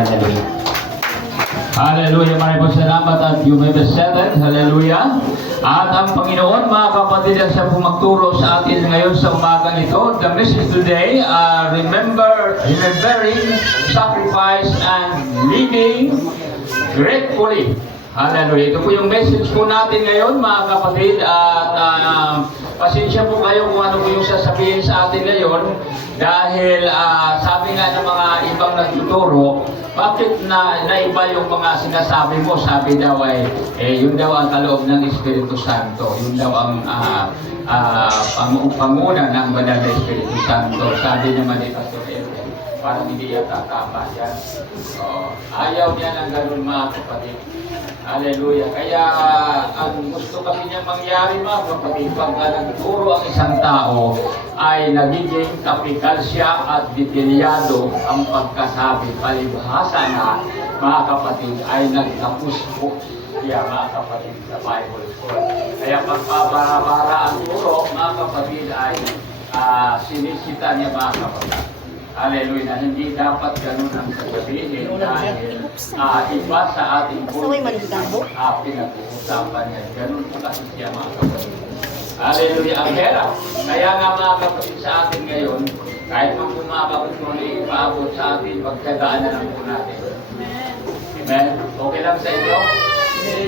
Hallelujah. Hallelujah. Maraming salamat at you may be seated. Hallelujah. At ang Panginoon, mga kapatid, ang siya magturo sa atin ngayon sa umagang ito. The message today, remembering, sacrifice, and living gratefully. Hallelujah. Ito po yung message po natin ngayon, mga kapatid. At pasensya po kayo kung ano po yung sasabihin sa atin ngayon. Dahil sabi nga ng mga ibang nagtuturo, bakit naiba yung mga sinasabi mo? Sabi daw ay, yun daw ang kaloob ng Espiritu Santo. Yun daw ang panguna ng banal na Espiritu Santo. Sabi naman ni Pastor Edwin, parang hindi yata tama yan. So, ayaw niya ng ganun, mga kapatid. Hallelujah. Kaya ang gusto kasi niya mangyari, mga kapatid, pagka nagturo ang isang tao, ay nagiging kapikal siya at detalyado ang pagkasabi. Palibhasa na, mga kapatid, ay nagtapos po siya, mga kapatid, sa Bible School. Kaya pagpabara-bara ang turo, mga kapatid, ay sinisita niya, mga kapatid. Hallelujah, na hindi dapat ganun ang sasabihin dahil iba sa ating pinag-uusapan niya. Ganun po kasi siya, mga kapatid. Hallelujah, ang hirap. Kaya nga, mga kapatid, sa atin ngayon, kahit man po, mga kapatid, kung ano ipaabot sa atin, pagtyagaan na lang po natin. Amen? Okay lang sa inyo?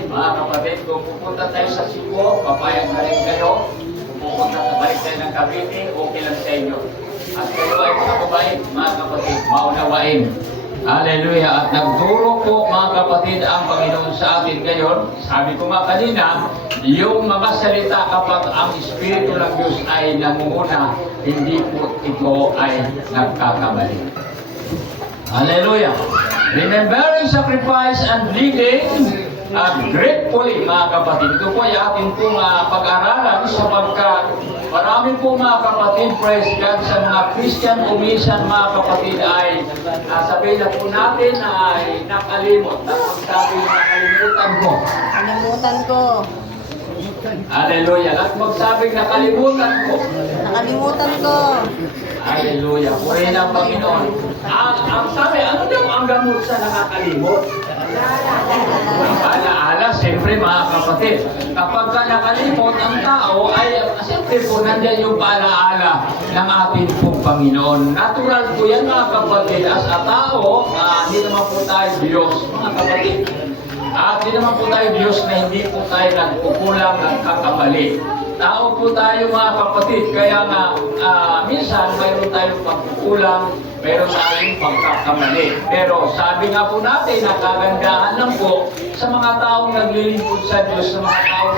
Mga kapatid, kung pupunta tayo sa Cebu, papayag na rin kayo. Kung pupunta sa balik tayo ng Cavite, okay lang sa inyo. At kayo ay mga babae, mga kapatid, maunawain. Hallelujah. At nagturo po, mga kapatid, ang Panginoon sa atin ngayon. Sabi ko nga kanina, yung mga salita kapag ang Espiritu ng Diyos ay namumuna, hindi po ito ay nagkakamali. Hallelujah. Remembering, sacrifice, and living gratefully, mga kapatid. Ito po ay ating pong pag-aralan sapagkat marami po, mga kapatid, praise God, sa mga Christian kumisan, mga kapatid, ay sabihin na po natin ay nakalimot. Sabi na nakalimutan ko. Nakalimutan ko. Hallelujah. At magsabing nakalimutan ko. Nakalimutan ko. Hallelujah. Purihin ang Panginoon. Ang sabi, ano daw ang gamot sa nakakalimot? Alaala, siyempre, mga kapatid. Kapag ka nakalimot ang tao, ay siyempre po nandiyan yung paalaala ng ating pong Panginoon. Natural po yan, mga kapatid. As a tao, hindi naman po tayo Diyos, mga kapatid. At hindi naman po tayo Diyos na hindi po tayo nagkukulang, nagkakamali. Tao po tayo, mga kapatid. Kaya nga, minsan mayroon tayong pagkukulang, mayroon tayong pagkakamali. Pero sabi nga po natin, nakagandahan lang po sa mga taong naglilingkod sa Diyos, sa mga taong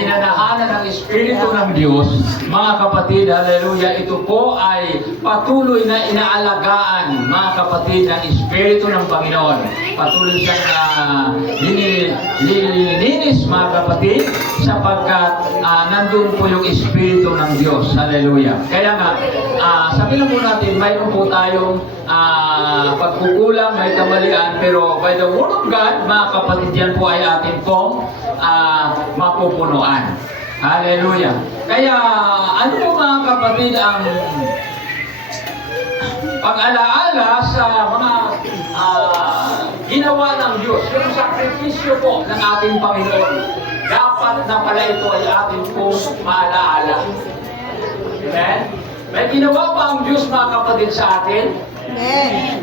pinanahanan ng Espiritu ng Diyos. Mga kapatid, hallelujah, ito po ay patuloy na inaalagaan, mga kapatid, ng Espiritu ng Panginoon. Patuloy siyang nililinis, mga kapatid, sapagkat nandun po yung Espiritu ng Diyos. Hallelujah. Kaya nga, sabihin po natin, mayroon po tayong pagkukulang, may kamalian, pero by the Word of God, mga kapatid, yan po ay atin pong mapupunuan. Hallelujah. Kaya, ano po, mga kapatid, ang pag-alaala sa mga ginawa ng Diyos, yung sakripisyo po ng ating Panginoon, dapat na pala ito ay ating pong maalaala. Amen? May ginawa pa ang Diyos, mga kapatid, sa atin? Amen.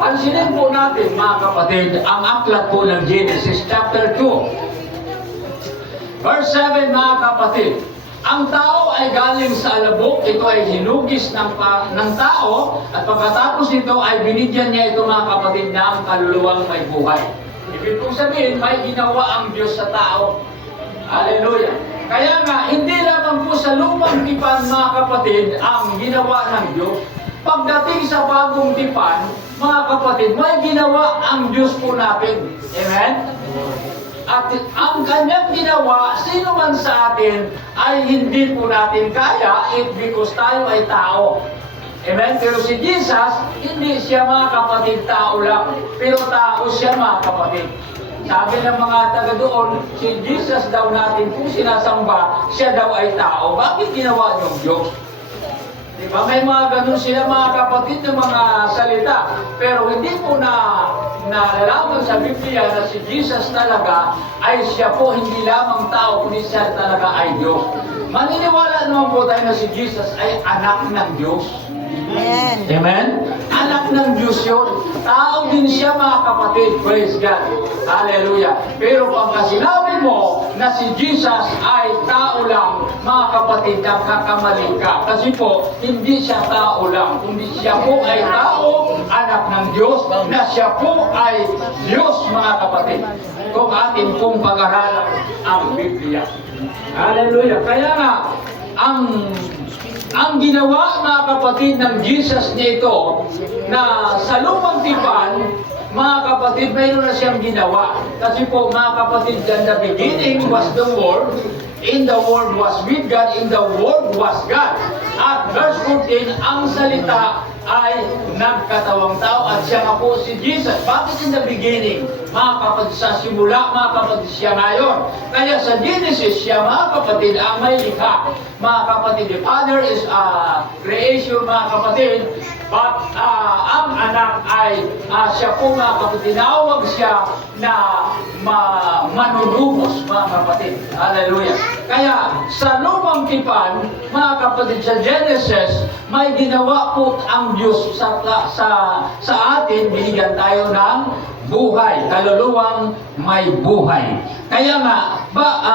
Pansinin po natin, mga kapatid, ang aklat po ng Genesis chapter 2. Verse 7, mga kapatid. Ang tao ay galing sa alabok, ito ay hinugis ng tao, at pagkatapos nito ay binigyan niya ito, mga kapatid, ng kaluluwang may buhay. Ibig kong sabihin, may ginawa ang Diyos sa tao. Hallelujah. Kaya nga, hindi lamang po sa lumang tipan, mga kapatid, ang ginawa ng Diyos. Pagdating sa bagong tipan, mga kapatid, may ginawa ang Diyos po natin. Amen? At ang kanyang ginawa, sino man sa atin, ay hindi po natin kaya because tayo ay tao. Amen? Pero si Jesus, hindi siya, mga kapatid, tao lang. Pero tao siya, mga kapatid. Sabi ng mga taga doon, si Jesus daw natin kung sinasamba, siya daw ay tao. Bakit ginawa niyong Diyos? Diba? May mga ganun sila, mga kapatid, ng mga salita. Pero hindi po na nalalaman sa Biblia na si Jesus talaga ay siya po hindi lamang tao, kundi siya talaga ay Diyos. Maniniwala naman po tayo na si Jesus ay anak ng Diyos. Amen. Amen? Anak ng Diyos yun. Tao din siya, mga kapatid. Praise God. Hallelujah. Pero pagka sinabi mo na si Jesus ay tao lang, mga kapatid, nagkakamali ka. Kasi po, hindi siya tao lang. Kundi siya po ay tao, anak ng Diyos, na siya po ay Diyos, mga kapatid. Kung atin pong pag-aralan ang Biblia. Hallelujah. Kaya nga, ang ginawa, mga kapatid, ng Jesus nito na sa lumang tipan, mga kapatid, mayroon na siyang ginawa. Kasi po, mga kapatid, in the beginning was the Word, in the Word was with God, in the Word was God. At verse 14, ang salita ay nagkatawang tao at siya nga po si Jesus. Bakit in the beginning? Mga kapatid, sa simula, mga kapatid, siya ngayon. Kaya sa Genesis, siya, mga kapatid, ang may likha. Mga kapatid, the Father is creation, mga kapatid. But ang anak ay siya po, mga kapatid, tinawag siya na manunubos, mga kapatid. Hallelujah. Kaya sa lumang tipan, mga kapatid, sa Genesis, may ginawa po ang Diyos sa atin, binigyan tayo ng buhay, kaluluwang may buhay. Kaya nga,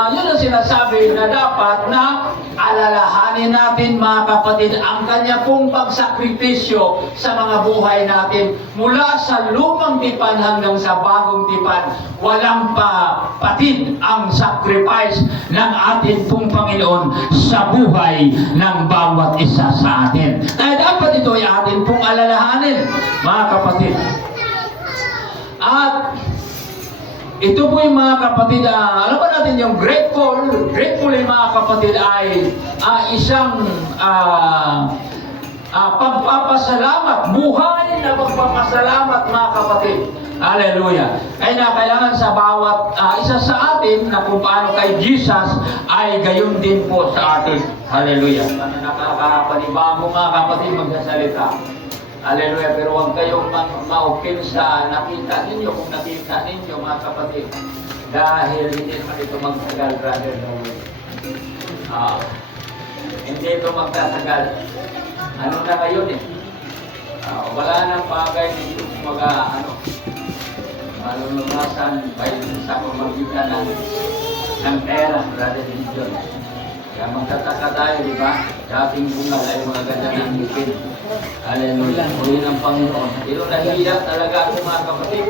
yun ang sinasabi na dapat na alalahanin natin, mga kapatid, ang kanya pong pagsakripisyo sa mga buhay natin mula sa lumang tipan hanggang sa bagong tipan. Walang patid ang sacrifice ng atin pong Panginoon sa buhay ng bawat isa sa atin. Kaya dapat ito ay atin pong alalahanin, mga kapatid. At ito po yung mga kapatid, alam ba natin yung grateful yung mga kapatid ay isang pagpapasalamat, buhay na pagpapasalamat, mga kapatid. Hallelujah. Kaya na kailangan sa bawat isa sa atin na kung paano kay Jesus ay gayon din po sa atin. Hallelujah. Ano nakakapanibago, mga kapatid, magsasalita. Hallelujah. Pero huwag kayong ma-open sa nakita ninyo, kung nakita ninyo, mga kapatid. Dahil hindi naman ito magtagal, brother. Hindi ito magtatagal. Ano na ngayon eh? Wala nang bagay dito malulunasan sa pamagitan ng pera, brother John. Kaya magtataka tayo, di ba? Dating bungal ay mga ganda ng ngipin. Hallelujah. Uli ng Panginoon. Pero nahiya talaga ako, mga kapatid.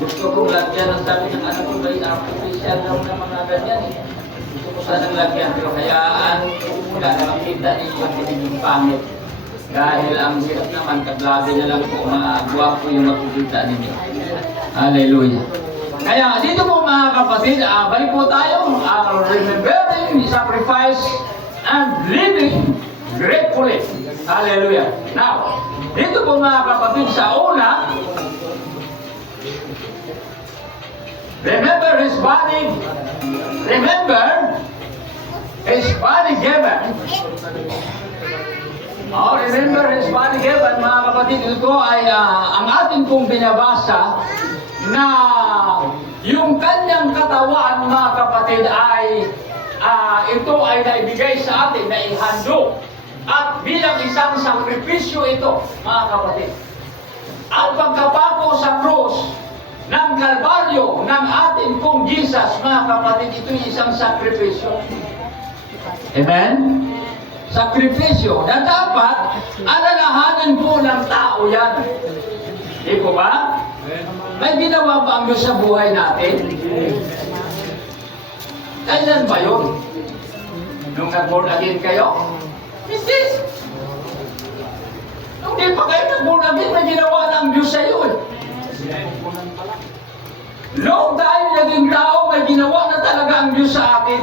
Gusto kong lagyan ang sabi ng anak ko, may artificial daw na mga ganyan. Gusto ko sanang lagyan, pero hayaan wala na makita ninyo yung pangit. Dahil ang hirap naman, kaglabi na lang po, mga guwapo yung makikita ninyo. Hallelujah. Kaya dito po, mga kapatid, balik po tayo, remembering, sacrifice, and living gratefully. Hallelujah. Now, dito po, mga kapatid, sa una, remember his body given. Remember his body given, mga kapatid, ito ay ang ating pong binabasa na yung kanyang katawan, mga kapatid, ay ito ay naibigay sa atin, na ihandog. At bilang isang sakripisyo ito, mga kapatid. Ang pagkapako sa krus ng Kalbaryo ng ating pong Jesus, mga kapatid, ito ay isang sakripisyo. Amen? Sakripisyo na dapat alalahanin po ng tao yan. Di po ba? May ginawa ba ang Diyos sa buhay natin? Kailan ba yun? Nung nag-born again kayo? Hindi. Nung di pa kayo nag-born again, may ginawa na ang Diyos sa iyo. Nung dahil naging tao, may ginawa na talaga ang Diyos sa atin.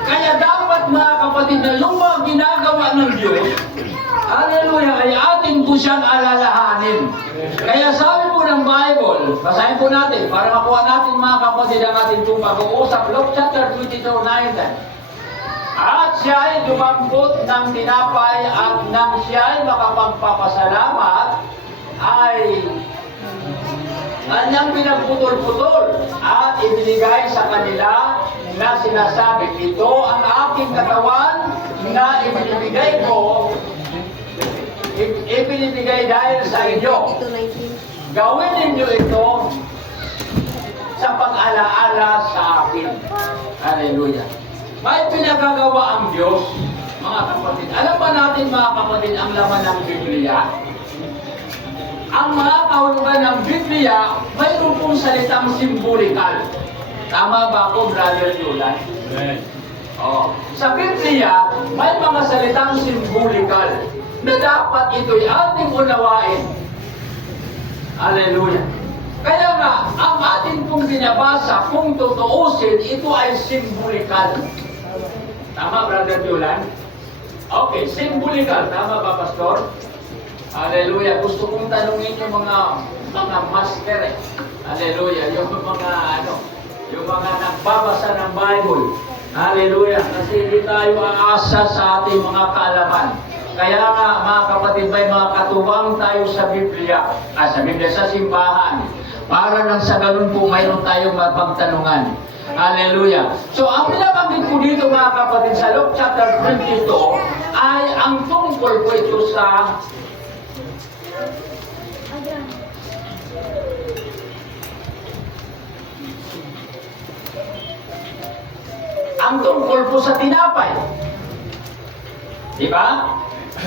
Kaya dapat, mga kapatid, na yung mga ginagawa ng Diyos, hallelujah, ay atin po siyang alalahanin. Kaya sabi po ng Bible, basahin po natin, para makuha natin, mga kapatid, ang ating itong pag-uusap. Luke chapter 22:9. At siya ay dumampot ng tinapay at nang siya ay makapagpapasalamat, ay kanyang pinagputol-putol at ibinigay sa kanila na sinasabi, ito ang aking katawan na ibinibigay ko, ibinibigay dahil sa inyo. Ito 19. Gawin ninyo ito sa pag-alaala sa akin. Hallelujah. May pinagagawa ang Diyos, mga kapatid. Alam ba natin, mga kapatid, ang laman ng Biblia? Ang mga kahulugan ng Biblia, mayroon pong salitang simbolikal. Tama ba ako, Brother Yulan? Oh. Sa Biblia, may mga salitang simbolikal na dapat ito'y ating unawain. Hallelujah. Kaya nga, ang ating pong binabasa, kung tutuusin, ito ay simbolikal. Tama, Brother Yulan? Okay, simbolikal. Tama ba, Pastor? Hallelujah. Gusto kong tanungin yung mga master eh. Hallelujah. Yung mga nagbabasa ng Bible. Hallelujah. Kasi hindi tayo aasa sa ating mga kaalaman. Kaya nga, mga kapatid, may mga katuwang tayo sa Biblia. Sa simbahan. Para nang sa ganun po, mayroon tayong mapagtanungan. Hallelujah. So, ang pinabanggit ko dito, mga kapatid, sa Luke chapter 22, ay ang tungkol po ito sa tungkol po sa tinapay. Diba?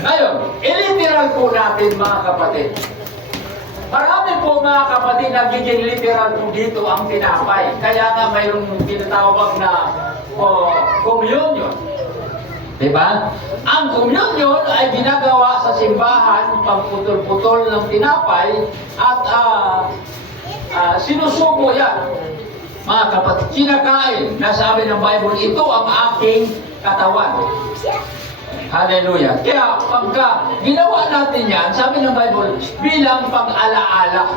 Ngayon, iliteral po natin, mga kapatid. Marami po, mga kapatid, nagiging literal po dito ang tinapay. Kaya nga mayroong tinatawag na communion. Diba? Ang communion ay ginagawa sa simbahan, pagputol-putol ng tinapay at sinusubo yan. Mga kapatid, kinakain na sabi ng Bible, ito ang aking katawan. Hallelujah. Kaya pagka ginawa natin yan, sabi ng Bible, bilang pag-alaala.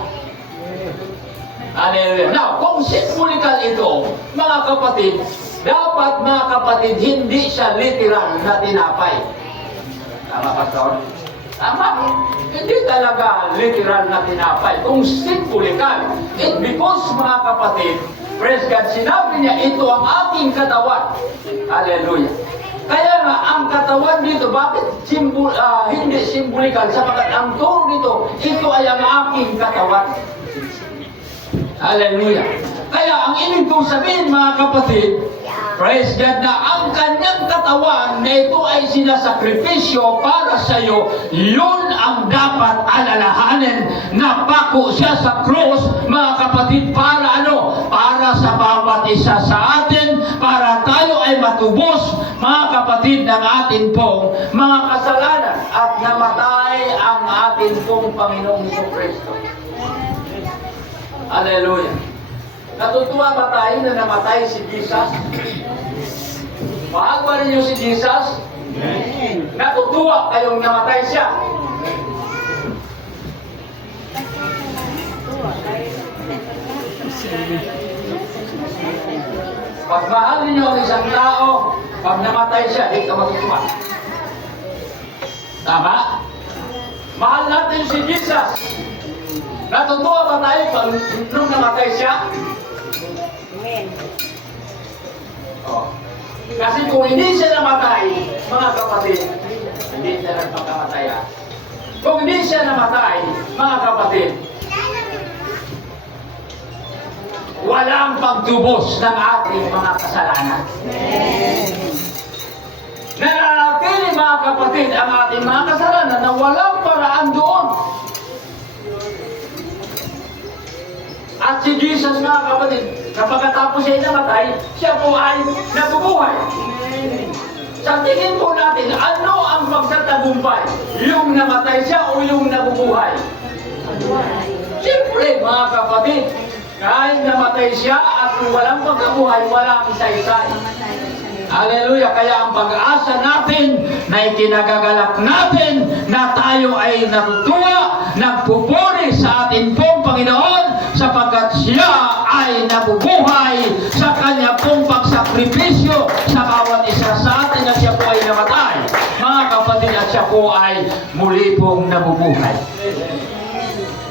Hallelujah. Now, kung symbolical ito, mga kapatid, dapat, mga kapatid, hindi siya literal na tinapay. Tama, Pastor? Tama. Hindi talaga literal na tinapay. Kung symbolical, because, mga kapatid, praise God, sinabi niya, ito ang aking katawan. Hallelujah. Kaya nga, ang katawan dito, bakit hindi simbolikal? Sapagkat ang turo dito, ito ay ang aking katawan. Hallelujah. Kaya ang ibig kong sabihin, mga kapatid, praise God, na ang kanyang katawan na ito ay sinasakripisyo para sa iyo, yun ang dapat alalahanin na pako siya sa krus, mga kapatid, para ano? Para sa bawat isa sa atin, para tayo ay matubos, mga kapatid, ng atin pong mga kasalanan at namatay ang atin pong Panginoong Kristo. Hallelujah. Natutuwa ba tayo na namatay si Jesus? Mahal ba ninyo si Jesus? Amen. Natutuwa kayong namatay siya? Pag mahal ninyo ang isang tao, pag namatay siya, di ka matutuwa. Tama? Mahal natin si Jesus. Natutuwa ba tayo pag nung namatay siya? Amen. Oh. Kasi kung hindi siya namatay, mga kapatid, hindi siya nagpakamatay. Kung hindi siya namatay, mga kapatid, walang pagtubos ng ating mga kasalanan. Nananatili, mga kapatid, ang ating mga kasalanan na walang paraan doon. At si Jesus, mga kapatid, kapagkatapos siya namatay, siya po ay nabubuhay. Sa tingin po natin, ano ang pagtatagumpay? Yung namatay siya o yung nabubuhay? Siyempre, mga kapatid, kahit namatay siya at walang pagkabuhay, walang isa-isay. Hallelujah! Kaya ang pag-asa natin na ikinagagalak natin na tayo ay natutuwa, nagpupuri sa atin pong Panginoon sapagkat siya ay nabubuhay sa kanya pong pagsakripisyo sa bawat isa sa atin na siya po ay namatay. Mga kapatid, at siya po ay muli pong nabubuhay.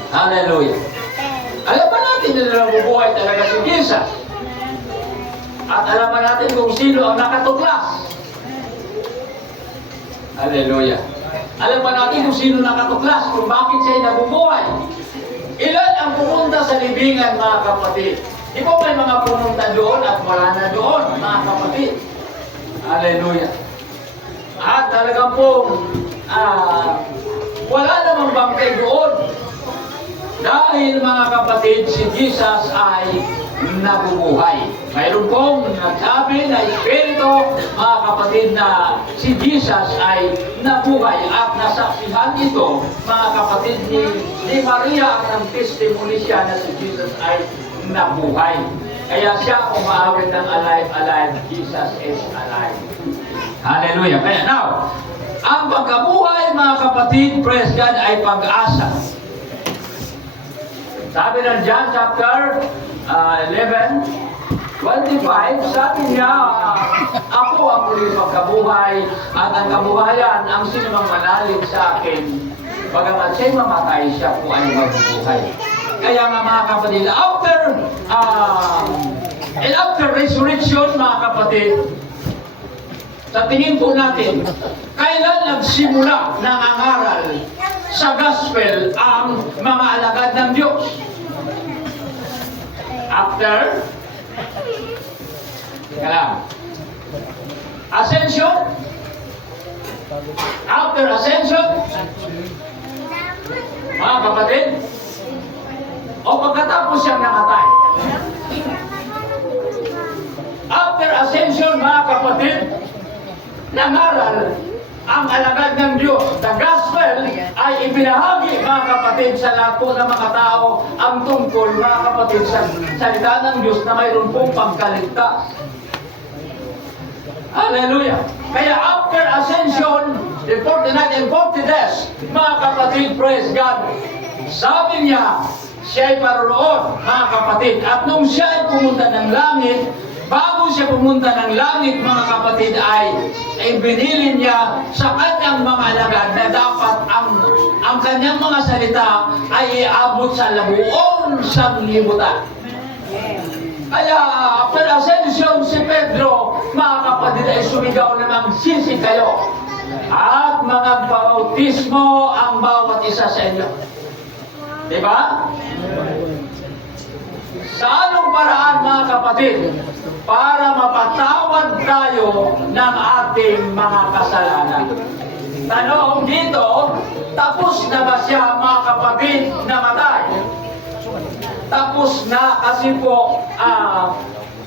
Hallelujah! Alam ba natin na nabubuhay talaga si Jesus. At alaman natin kung sino ang nakatuklas. Hallelujah. Alam ba natin kung sino nakatuklas, kung bakit siya nabubuhay? Ilan ang pumunta sa libingan, mga kapatid? Di ba may mga pumunta doon at wala na doon, mga kapatid? Hallelujah. At talagang pong wala namang bangkay doon. Dahil, mga kapatid, si Jesus ay nabubuhay. Mayroon pong nagsabi na Espiritu, mga kapatid, na si Jesus ay nabuhay at nasaksihan ito, mga kapatid, ni Maria ang testimony siya na si Jesus ay nabuhay. Kaya siya umaawit ng alive, alive, Jesus is alive. Hallelujah. Kaya now, ang pagkabuhay, mga kapatid, praise God, ay pag-asa. Sabi ng John chapter 11, 25, sabi niya, ako ang muli pagkabuhay at ang kabuhayan ang sinumang manalig sa akin. Bagamat siya'y mamatay, siya po ay mabubuhay. Kaya nga, mga kapatid, after resurrection, mga kapatid, sa tingin po natin, kailan nagsimula ng angaral sa gospel ang mga alagad ng Diyos? After ascension? After ascension? Mga kapatid? O pagkatapos siyang namatay? After ascension, mga kapatid, nangaral ang alagad ng Diyos. The gospel ay ibinahagi, mga kapatid, sa lahat po ng mga tao ang tungkol, mga kapatid, sa salita ng Diyos na mayroon pong pagkaligtas. Hallelujah! Kaya after ascension, the 49 and 40 days, mga kapatid, praise God, sabi niya, siya ay paroroon, mga kapatid, at nung siya ay pumunta ng langit, bago siya pumunta ng langit, mga kapatid, ay binili niya sa kanyang mga alagad na dapat ang kanyang mga salita ay iabot sa labuong sanglibutan. Kaya, after ascension, si Pedro, mga kapatid, ay sumigaw na magsisi kayo at mga bautismo ang bawat isa sa inyo. Diba? Sa anong paraan, mga kapatid, para mapatawad tayo ng ating mga kasalanan? Tanong dito, tapos na ba siya, mga kapatid, namatay? Tapos na kasi po,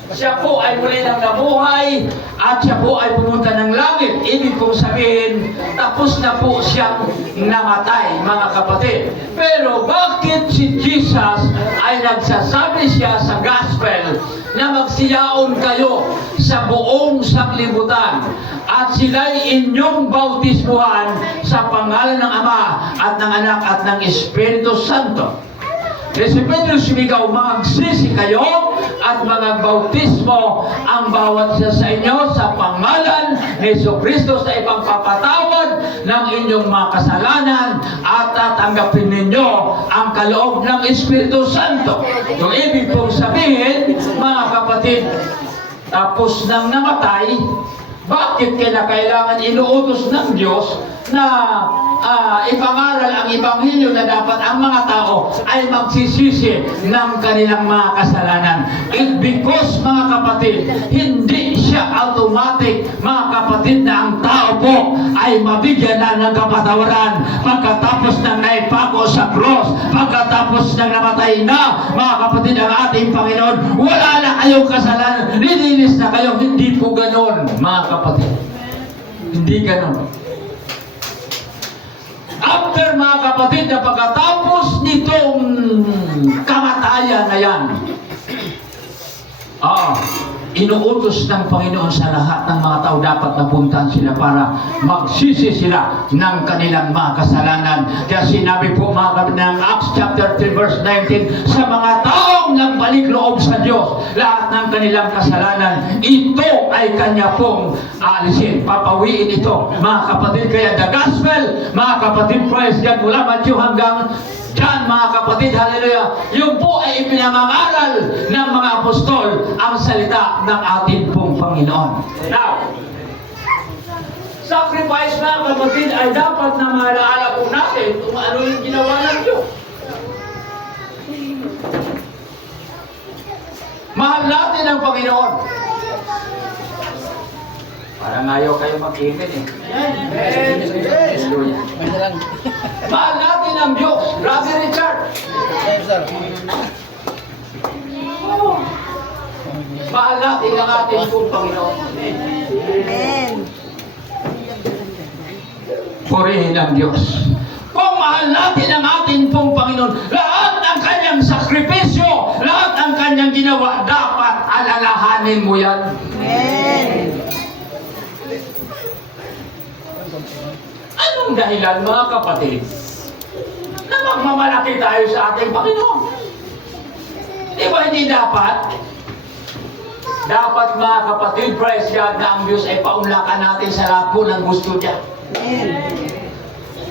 siya po ay muli nang nabuhay at siya po ay pumunta ng langit. Ibig kong sabihin, tapos na po siyang namatay, mga kapatid. Pero bakit si Jesus ay nagsasabi siya sa gospel na magsiyaon kayo sa buong sanglibutan at sila'y inyong bautismuhan sa pangalan ng Ama at ng Anak at ng Espiritu Santo? Si Pedro sumigaw, magsisi kayo at magbautismo ang bawat isa sa inyo sa pangalan ni Jesucristo sa ipagpapatawad ng inyong mga kasalanan at tatanggapin ninyo ang kaloob ng Espiritu Santo. Yung ibig pong sabihin, mga kapatid, tapos nang namatay, bakit kailangan inuutos ng Diyos na ipangaral ang Ebanghelyo na dapat ang mga tao ay magsisisi ng kanilang mga kasalanan? It's because, mga kapatid, hindi siya automatic, mga kapatid, na ang tao po ay mabigyan na ng kapatawaran pagkatapos ng naipako sa cross, pagkatapos ng namatay na, mga kapatid, ang ating Panginoon. Wala na kayong kasalanan, linilis na kayo. Hindi po ganon, mga kapatid. Hindi ganon. After, mga kapatid, na pagkatapos nitong kamatayan na yan, inuutos ng Panginoon sa lahat ng mga tao, dapat napuntahan sila para magsisi sila ng kanilang mga kasalanan. Kaya sinabi po, mga kapatid, ng Acts chapter 3 verse 19, sa mga taong nagbalik loob sa Diyos lahat ng kanilang kasalanan, ito ay Kanya pong aalisin, papawiin ito, mga kapatid. Kaya the gospel, mga kapatid, praise God, mula Matthew hanggang Diyan mga kapatid, hallelujah, yun po ay ipinangangaral ng mga apostol ang salita ng ating pong Panginoon. Now, sacrifice mga kapatid ay dapat na maalaala po natin kung ano yung ginawa ng Diyos. Mahal natin ang Panginoon. Parang ayaw kayo mag-imin eh. Hallelujah. Mahal natin ang Diyos. Brother Richard. Mahal natin ang ating pong Panginoon. Amen. Purihin ang Diyos. Kung mahal natin ang ating pong Panginoon, lahat ng kanyang sakripisyo, lahat ng kanyang ginawa, dapat alalahanin mo yan. Amen. Anong dahilan mga kapatid na magmamalaki tayo sa ating Panginoon? Di ba hindi dapat? Dapat mga kapatid, praise God, na ang Diyos ay paunlakan natin sa lahat po ng gusto niya. Amen.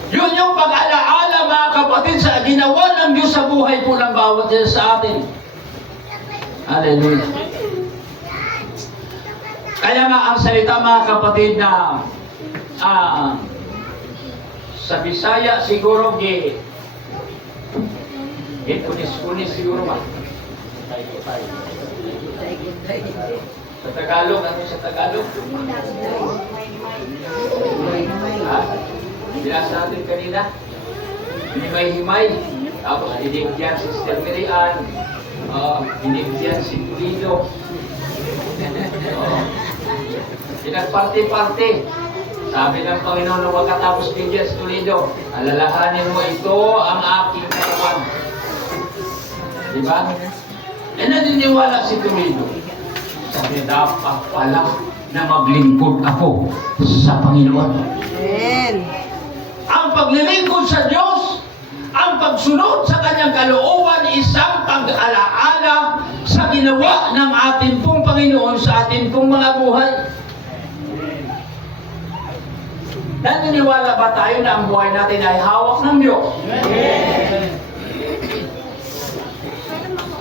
Yun yung pag-alaala mga kapatid sa ginawa ng Diyos sa buhay po ng bawat isa sa atin. Hallelujah. Kaya nga ang salita mga kapatid na sa Bisaya siguro kunis siguro ba? Sa Tagalog, ano sa Tagalog? Ha? Bilas natin kanina. Himay-himay. Tapos dinigyan si Sister Miriam. Dinigyan si Pulido. Pinagparty-party. Sabi ng Panginoon nung makatapos bigyan si Pulido, alalahanin mo, ito ang aking katawan. Diba? E naniniwala si Pulido. Sabi, dapat pala na maglingkod ako sa Panginoon. Amen. Ang paglilingkod sa Diyos, ang pagsunod sa kanyang kalooban, isang pag-alaala sa ginawa ng ating pong Panginoon sa ating pong mga buhay. Naniniwala ba tayo na ang buhay natin ay hawak ng Diyos? Amen.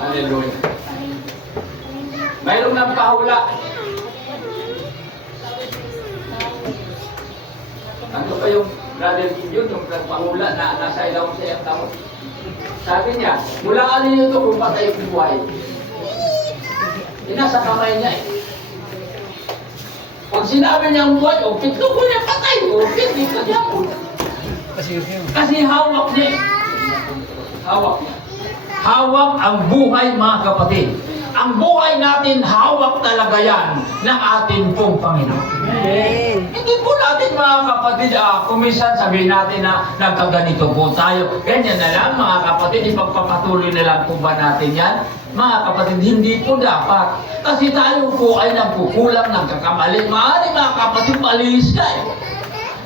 Hallelujah. Mayroon ng pahula. Ano pa yung Brother Gideon, yung nagpahula na nasa ilaw sa iyang taon? Sabi niya, mulaan niyo ito kung patay yung buhay. Nasa kamay niya eh. Pag sinabi niya ang buhay, o pito ko niya patay, o pito niya po. Kasi hawak niya eh. Hawak niya. Hawak ang buhay mga kapatid. Ang buhay natin, hawak talaga yan ng ating pong Panginoon. Amen. Hindi po natin mga kapatid, kung minsan sabihin natin na nagkaganito po tayo, ganyan na lang mga kapatid, ipagpapatuloy na lang po ba natin yan? Mga kapatid, hindi po dapat. Kasi tayo po ay nagkukulang ng kakamali. Maaari mga kapatid, palihis ka eh.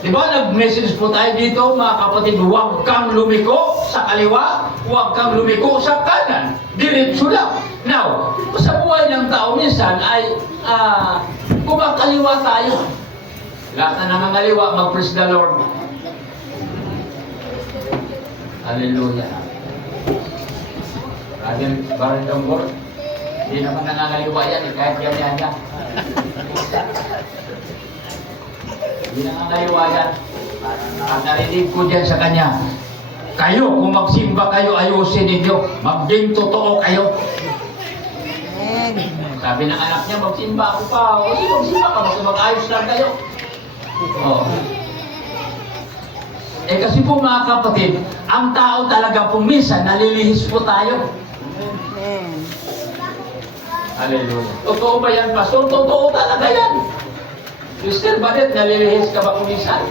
Diba, nag-message po tayo dito, mga kapatid, huwag kang lumiko sa kaliwa, huwag kang lumiko sa kanan. Diretso lang. Now, sa buhay ng tao minsan ay kumakaliwa tayo. Lahat na nangangaliwa, mag-praise the Lord. Hallelujah. Brother Barangay Board, hindi naman nangangaliwa yan, kahit ganyan yan. Hindi nangangaliwa yan. Ang narinig ko dyan sa kanya, kayo, kung magsimba kayo, ayusin ninyo. Maging totoo kayo. Amen. Sabi ng anak niya, magsimba ako pa. O, sige, magsimba ka. Mag-ayos lang kayo. Oh. Eh kasi po mga kapatid, ang tao talaga po minsan, nalilihis po tayo. Amen. Hallelujah. Totoo ba yan, Pastor? Totoo talaga yan. Sister Badet, nalilihis ka ba kumisan?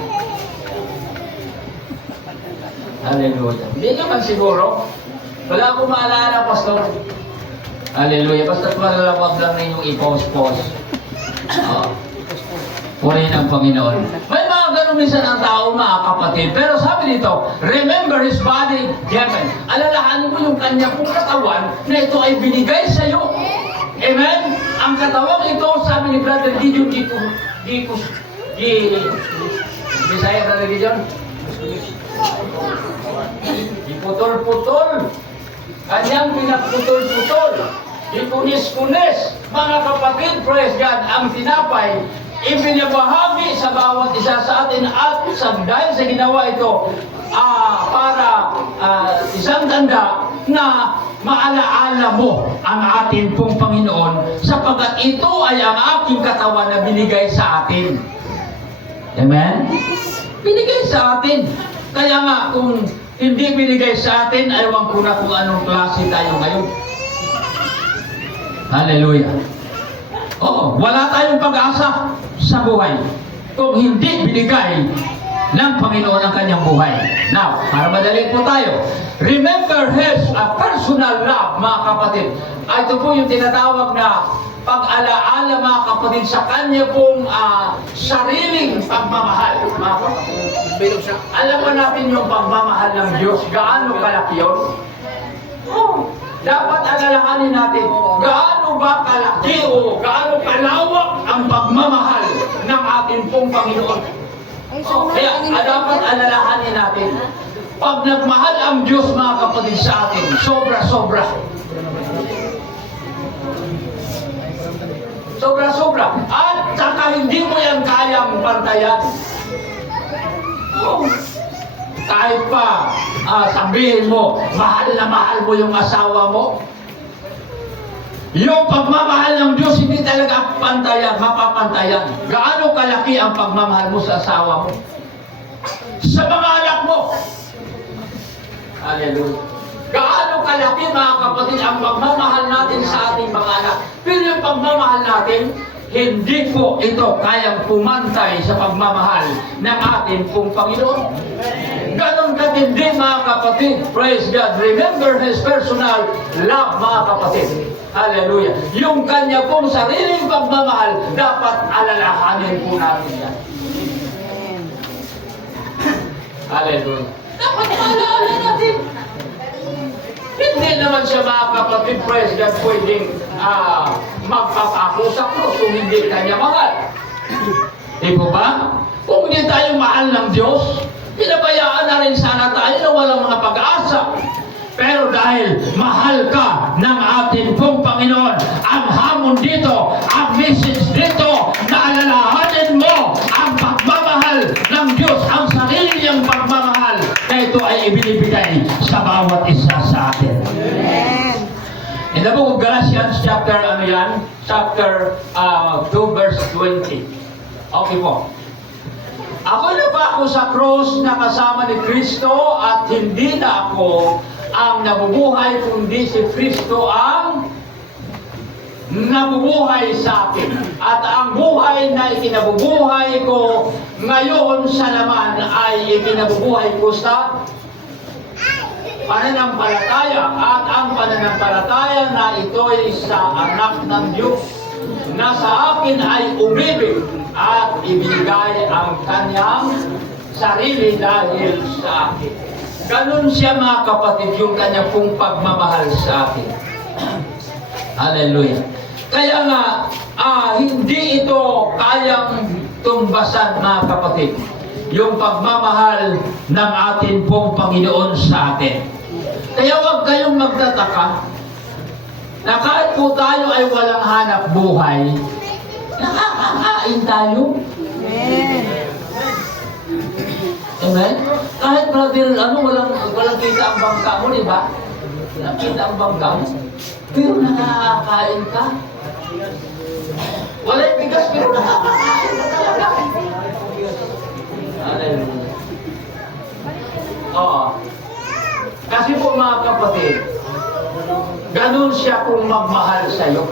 Hallelujah. Hindi naman siguro. Wala akong maalala, Pastor. Hallelujah. Basta wag lang ninyong i-post-post. Purihin ang Panginoon. May mga ganun minsan ang tao, mga kapatid. Pero sabi dito, remember His body given. Alalahanin mo yung kanya kong katawan na ito ay binigay sa iyo. Amen? Ang katawang ito, sabi ni Brother Gideon, Bisaya, Brother Gideon? Iputol-putol. Kanyang pinagputol-putol. Ikunis-kunis. Mga kapatid, praise God, ang tinapay, ibinabahagi sa bawat isa sa atin at dahil sa ginawa ito, para isang tanda na maalaala mo ang atin pong Panginoon sapagkat ito ay ang aking katawan na binigay sa atin. Amen? Binigay sa atin. Kaya nga, kung hindi binigay sa atin, ayaw ko na kung anong klase tayo ngayon. Hallelujah. Oo, wala tayong pag-asa sa buhay kung hindi binigay ng Panginoon ang kanyang buhay. Now, para madali po tayo, remember His personal love, mga kapatid. Ito po yung tinatawag na pag-alaala, mga kapatid, sa kanya pong sariling pagmamahal, mga kapatid. Alam mo natin yung pagmamahal ng Diyos, gaano kalaki yun? Oh, dapat alalahanin natin, gaano ba kalaki o gaano kalawak ang pagmamahal ng ating pong Panginoon. Kaya dapat alalahanin natin, pag nagmahal ang Diyos, mga kapatid, sa atin, sobra-sobra. Sobra-sobra. At saka hindi mo yan kayang pantayan. Kahit pa sabihin mo, mahal na mahal mo yung asawa mo, yung pagmamahal ng Diyos hindi talaga pantayan, mapapantayan. Gaano kalaki ang pagmamahal mo sa asawa mo? Sa mga anak mo? Hallelujah. Gaano kalaki, mga kapatid, ang pagmamahal natin sa ating mga anak? Pero yung pagmamahal natin, hindi po ito kayang pumantay sa pagmamahal ng ating pong Panginoon. Ganon katindi, mga kapatid. Praise God. Remember His personal love, mga kapatid. Hallelujah. Yung kanya pong sariling pagmamahal, dapat alalahanin po natin yan. Hallelujah. Dapat maalala natin. Hindi naman siya, mga kapatid, praise God, pwedeng magpapako sa krus kung hindi kanya mahal. Di po ba? Kung hindi tayo mahal ng Diyos, pinabayaan na rin sana tayo na walang mga pag-asa. Pero dahil mahal ka ng ating pong Panginoon, ang hamon dito, ang message dito, na alalahanin mo ang pagmamahal ng Diyos, ang sarili niyang pagmamahal, na ito ay ibinibigay sa bawat isa sa atin. Amen. In the book of Galatians, chapter 2, verse 20. Okay po. Ako na pa ako sa cross na kasama ni Kristo at hindi na ako ang nabubuhay, kundi si Kristo ang nabubuhay sa akin. At ang buhay na ikinabubuhay ko ngayon sa laman ay ikinabubuhay ko sa pananampalataya. At ang pananampalataya na ito'y sa anak ng Diyos na sa akin ay umibig at ibigay ang kanyang sarili dahil sa akin. Ganon siya, mga kapatid, yung kanya pong pagmamahal sa atin. Hallelujah. Kaya nga, hindi ito kayang tumbasan, mga kapatid, yung pagmamahal ng atin pong Panginoon sa atin. Kaya huwag kayong magtataka na kahit po tayo ay walang hanap buhay, nakakakain tayo. Amen. Amen? Kahit brother, walang kita ang bangka mo, di ba? Walang kita ang bangka mo. Pero nakakain ka. Walang bigas, pero nakakain ka talaga. Hallelujah. Oo. Kasi po, mga kapatid, ganon siya kung magmahal sa'yo.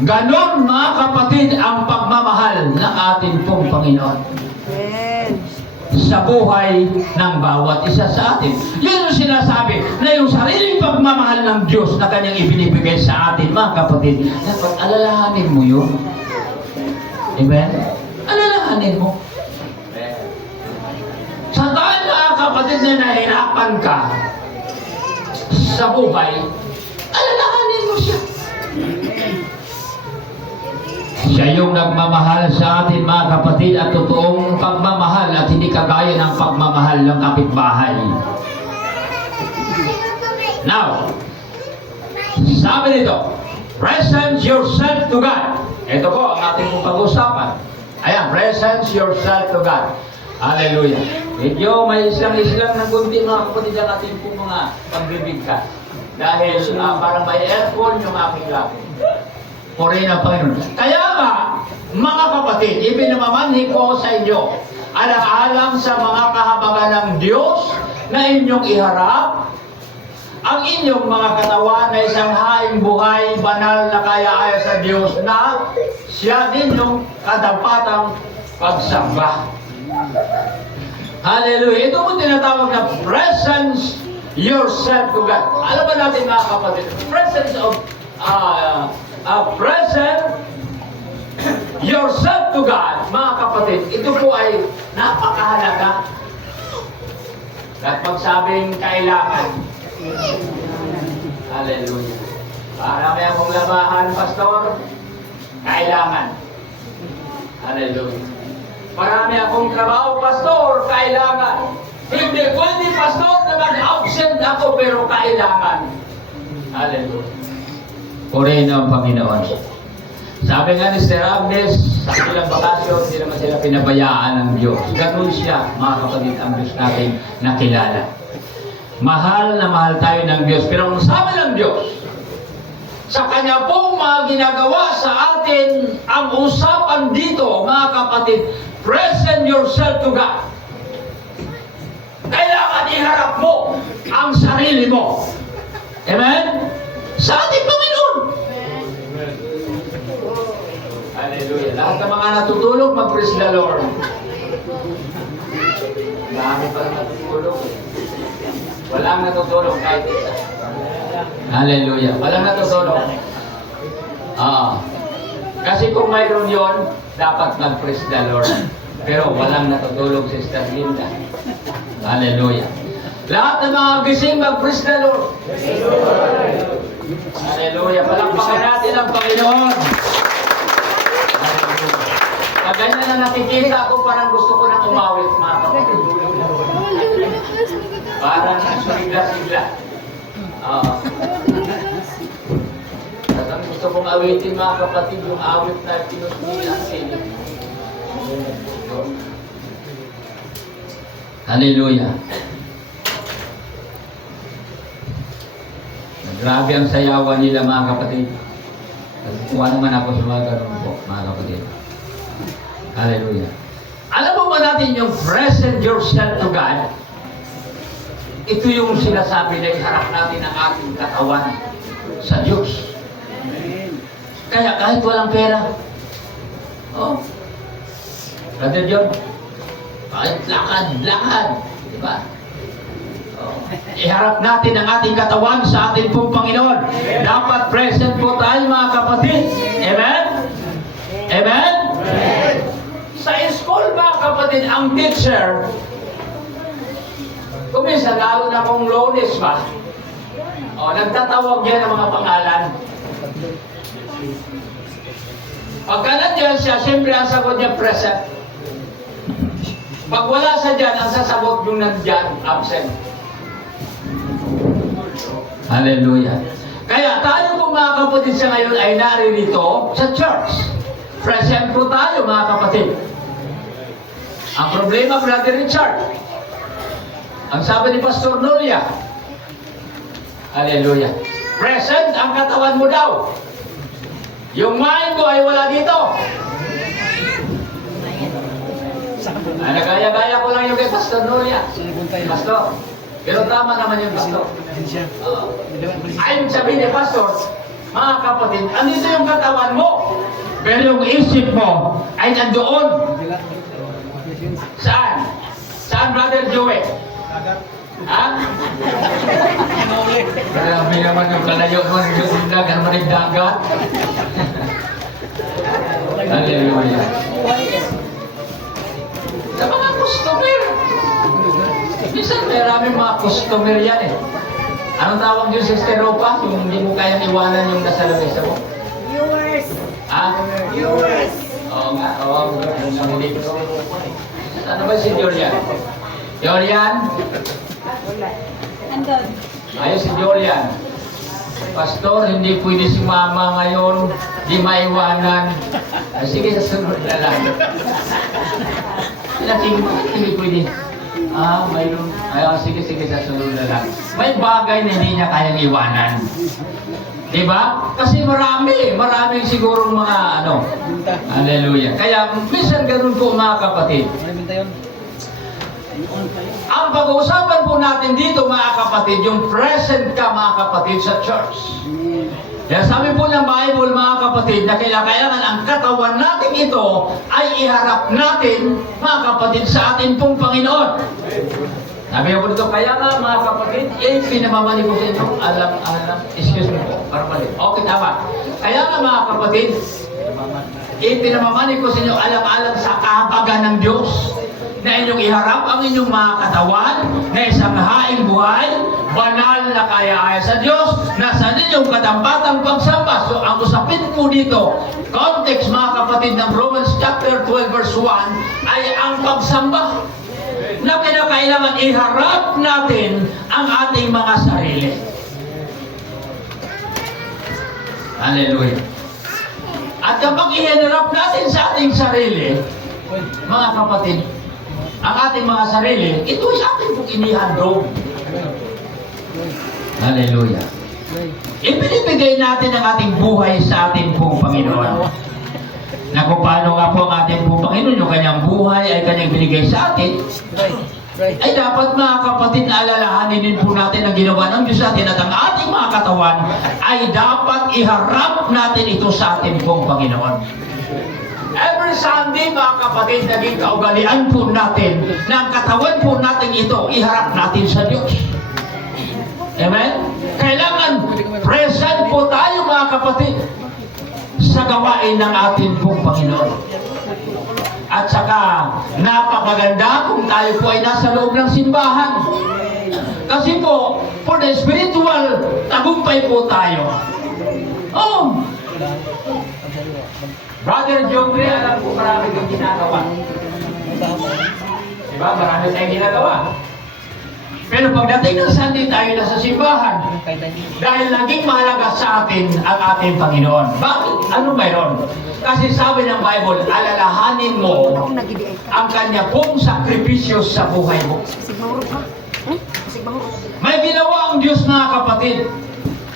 Ganon, mga kapatid, ang pagmamahal ng ating pong Panginoon sa buhay ng bawat isa sa atin. Yun yung sinasabi na yung sariling pagmamahal ng Diyos na kanyang ibinibigay sa atin, mga kapatid, dapat alalahanin mo yun. Amen? Alalahanin mo. Sa tayo, mga kapatid, na nahirapan ka sa buhay, alalahanin mo siya. Siya yung nagmamahal sa atin mga kapatid at totoong pagmamahal at hindi kagaya ng pagmamahal ng kapitbahay. Now, sabi nito, present yourself to God. Ito po ang ating pong pag-usapan. Ayan, present yourself to God. Hallelujah. Medyo may islang-islang ng kunti mga kapatid ang ating pong mga pagbibig ka. Dahil parang may aircon yung aking lapit. Purihin ang Panginoon. Kaya nga, mga kapatid, ibinamamanhi ko sa inyo, alang-alang sa mga kahabagan ng Diyos na inyong iharap, ang inyong mga katawan na isang haing buhay, banal na kaya-aya sa Diyos na siya ninyong kadapatang pagsamba. Hallelujah. Ito mo tinatawag na presence yourself to God. Alam ba natin mga kapatid, presence of present yourself to God, mga kapatid, ito po ay napakahalaga. At magsabing kailangan. Hallelujah. Para may akong labahan, pastor, kailangan. Hallelujah. Marami akong trabaho, pastor, kailangan. Hindi pwede, pastor, na mag-absent ako, pero kailangan. Hallelujah. Purihin ang Panginoon. Sabi nga ni Sir Agnes, sa kanilang bakasyon, hindi naman sila pinabayaan ng Diyos. Ganun siya, mga kapatid, ang Diyos natin nakilala. Mahal na mahal tayo ng Diyos. Pero ang sabi ng Diyos, sa Kanya pong mga ginagawa sa atin, ang usapan dito, mga kapatid, present yourself to God. Kailangan iharap mo ang sarili mo. Amen? Sa ating Panginoon. Hallelujah. Lahat ng mga natutulog, mag-praise the Lord. Dami pa lang natutulog. Walang natutulog kahit isa. Hallelujah. Walang natutulog. Kasi kung mayroon yon, dapat mag-praise the Lord. Pero walang natutulog, Sister Linda. Hallelujah. Lahat ng mga gising, mag-praise the Lord. Hallelujah. Palakpakan natin ang Panginoon. Hallelujah. Pag ganyan na nakikita ako, parang gusto ko na umawit, mga kapatid. Parang sumigla-sigla. At gusto kong awitin, mga kapatid, yung awit na pinusmilang sila. Hallelujah. Grabe ang sayawan nila, mga kapatid. Kuha naman ako sa mga ganun po, mga kapatid. Hallelujah. Alam mo ba natin yung present yourself to God? Ito yung sinasabi na iharap natin ang ating katawan sa Diyos. Kaya kahit walang pera, Brother John, kahit lakad, di ba? Iharap natin ang ating katawan sa ating pong Panginoon. Dapat present po tayo, mga kapatid. Amen? Amen? Amen. Sa school, mga kapatid, ang teacher, kuminsan, lalo na kung Lones ba, nagtatawag niya ng mga pangalan. Pagka nandiyan siya, siyempre ang sagot niya present. Pag wala sa dyan, ang sasagot yung nandyan, absent. Hallelujah. Kaya tayo po, mga kapatid, sa ngayon ay naririto sa church. Present po tayo, mga kapatid. Ang problema, Brother Richard, ang sabi ni Pastor Nolia, hallelujah, present ang katawan mo daw. Yung mind mo ay wala dito. Nagaya-gaya ko lang yung kay Pastor Nolia. Pastor, pero tama naman yung Pastor. Ayun sabihin ni Pastor, mga kapatid, andito yung katawan mo, pero yung isip mo ay nandoon. Saan? Saan, Brother Joey? Ha? Marami naman yung kalayo mo ng dagat, manig dagat. Hallelujah. Sa mga customer. Minsan maraming mga customer yan eh. Anong tawag yun, Sister Ropa? Yung hindi mo kayang iwanan yung nasa lamesa mo? Viewers. Ha? US. Oo nga, oo. Ano ba si Julian? Julian? Andun. Ayos si Julian. Pastor, hindi pwede si Mama ngayon. Di maiwanan. Ah, sige, sa sunod na lang. Hindi pwede. Mayroon. Sige, sa sunod na lang. May bagay na hindi niya kayang iwanan. Diba? Kasi maraming siguro mga ano. Hallelujah. Kaya minsan ganun po mga kapatid. Ang pag-uusapan po natin dito mga kapatid, yung present ka mga kapatid sa church. Kaya sabi po ng Bible mga kapatid na kailangan ang katawan natin ito ay iharap natin mga kapatid sa atin pong Panginoon. Sabi po dito, kaya nga mga kapatid, pinamamali ko sa inyo, excuse me po, para mali. Okay, tama. Kaya nga mga kapatid, pinamamali ko sa inyo, alam-alam sa kahabagan ng Diyos, na inyong iharap ang inyong mga katawan na isang haing buhay, banal na kaya-aya sa Diyos, na sa inyong katampatang pagsamba. So, ang usapin po dito, context mga kapatid ng Romans chapter 12 verse 1, ay ang pagsamba na kinakailangan iharap natin ang ating mga sarili. Hallelujah. At kapag iharap natin sa ating sarili, mga kapatid, ang ating mga sarili, ito ay ating pong inihandog. Hallelujah. Ibinibigay natin ang ating buhay sa ating pong Panginoon. Na kung paano nga po ang ating pong Panginoon, yung kanyang buhay ay kanyang binigay sa atin, ay dapat mga kapatid na alalahanin din po natin ang ginawa ng Diyos sa atin at ang ating mga katawan ay dapat iharap natin ito sa ating pong Panginoon. Every Sunday, mga kapatid, naging kaugalian po natin na ang katawan po natin ito, iharap natin sa Diyos. Amen? Kailangan present po tayo, mga kapatid, sa gawain ng ating pong Panginoon. At saka, napakaganda kung tayo po ay nasa loob ng simbahan. Kasi po, for the spiritual, tagumpay po tayo. Oh! Brother Jongre, alam ko marami kang ginagawa. Diba? Marami tayong ginagawa. Pero pagdating ng Sunday, tayo na sa simbahan. Dahil naging mahalaga sa atin ang ating Panginoon. Bakit? Ano mayroon? Kasi sabi ng Bible, alalahanin mo ang kanya pong sakripisyo sa buhay mo. May ginawa ang Diyos mga kapatid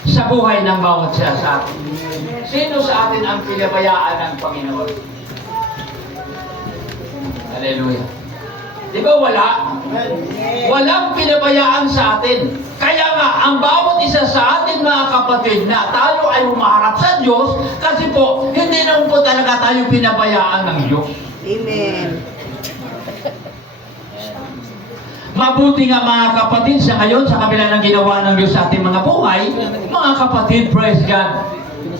sa buhay ng bawat siya sa atin. Sino sa atin ang pinabayaan ng Panginoon? Hallelujah. Di ba wala? Walang pinabayaan sa atin. Kaya nga, ang bawat isa sa atin mga kapatid na tayo ay humaharap sa Diyos kasi po, hindi naman po talaga tayo pinabayaan ng Diyos. Amen. Mabuti nga mga kapatid sa ngayon, sa kabila ng ginawa ng Diyos sa ating mga buhay, mga kapatid, praise God.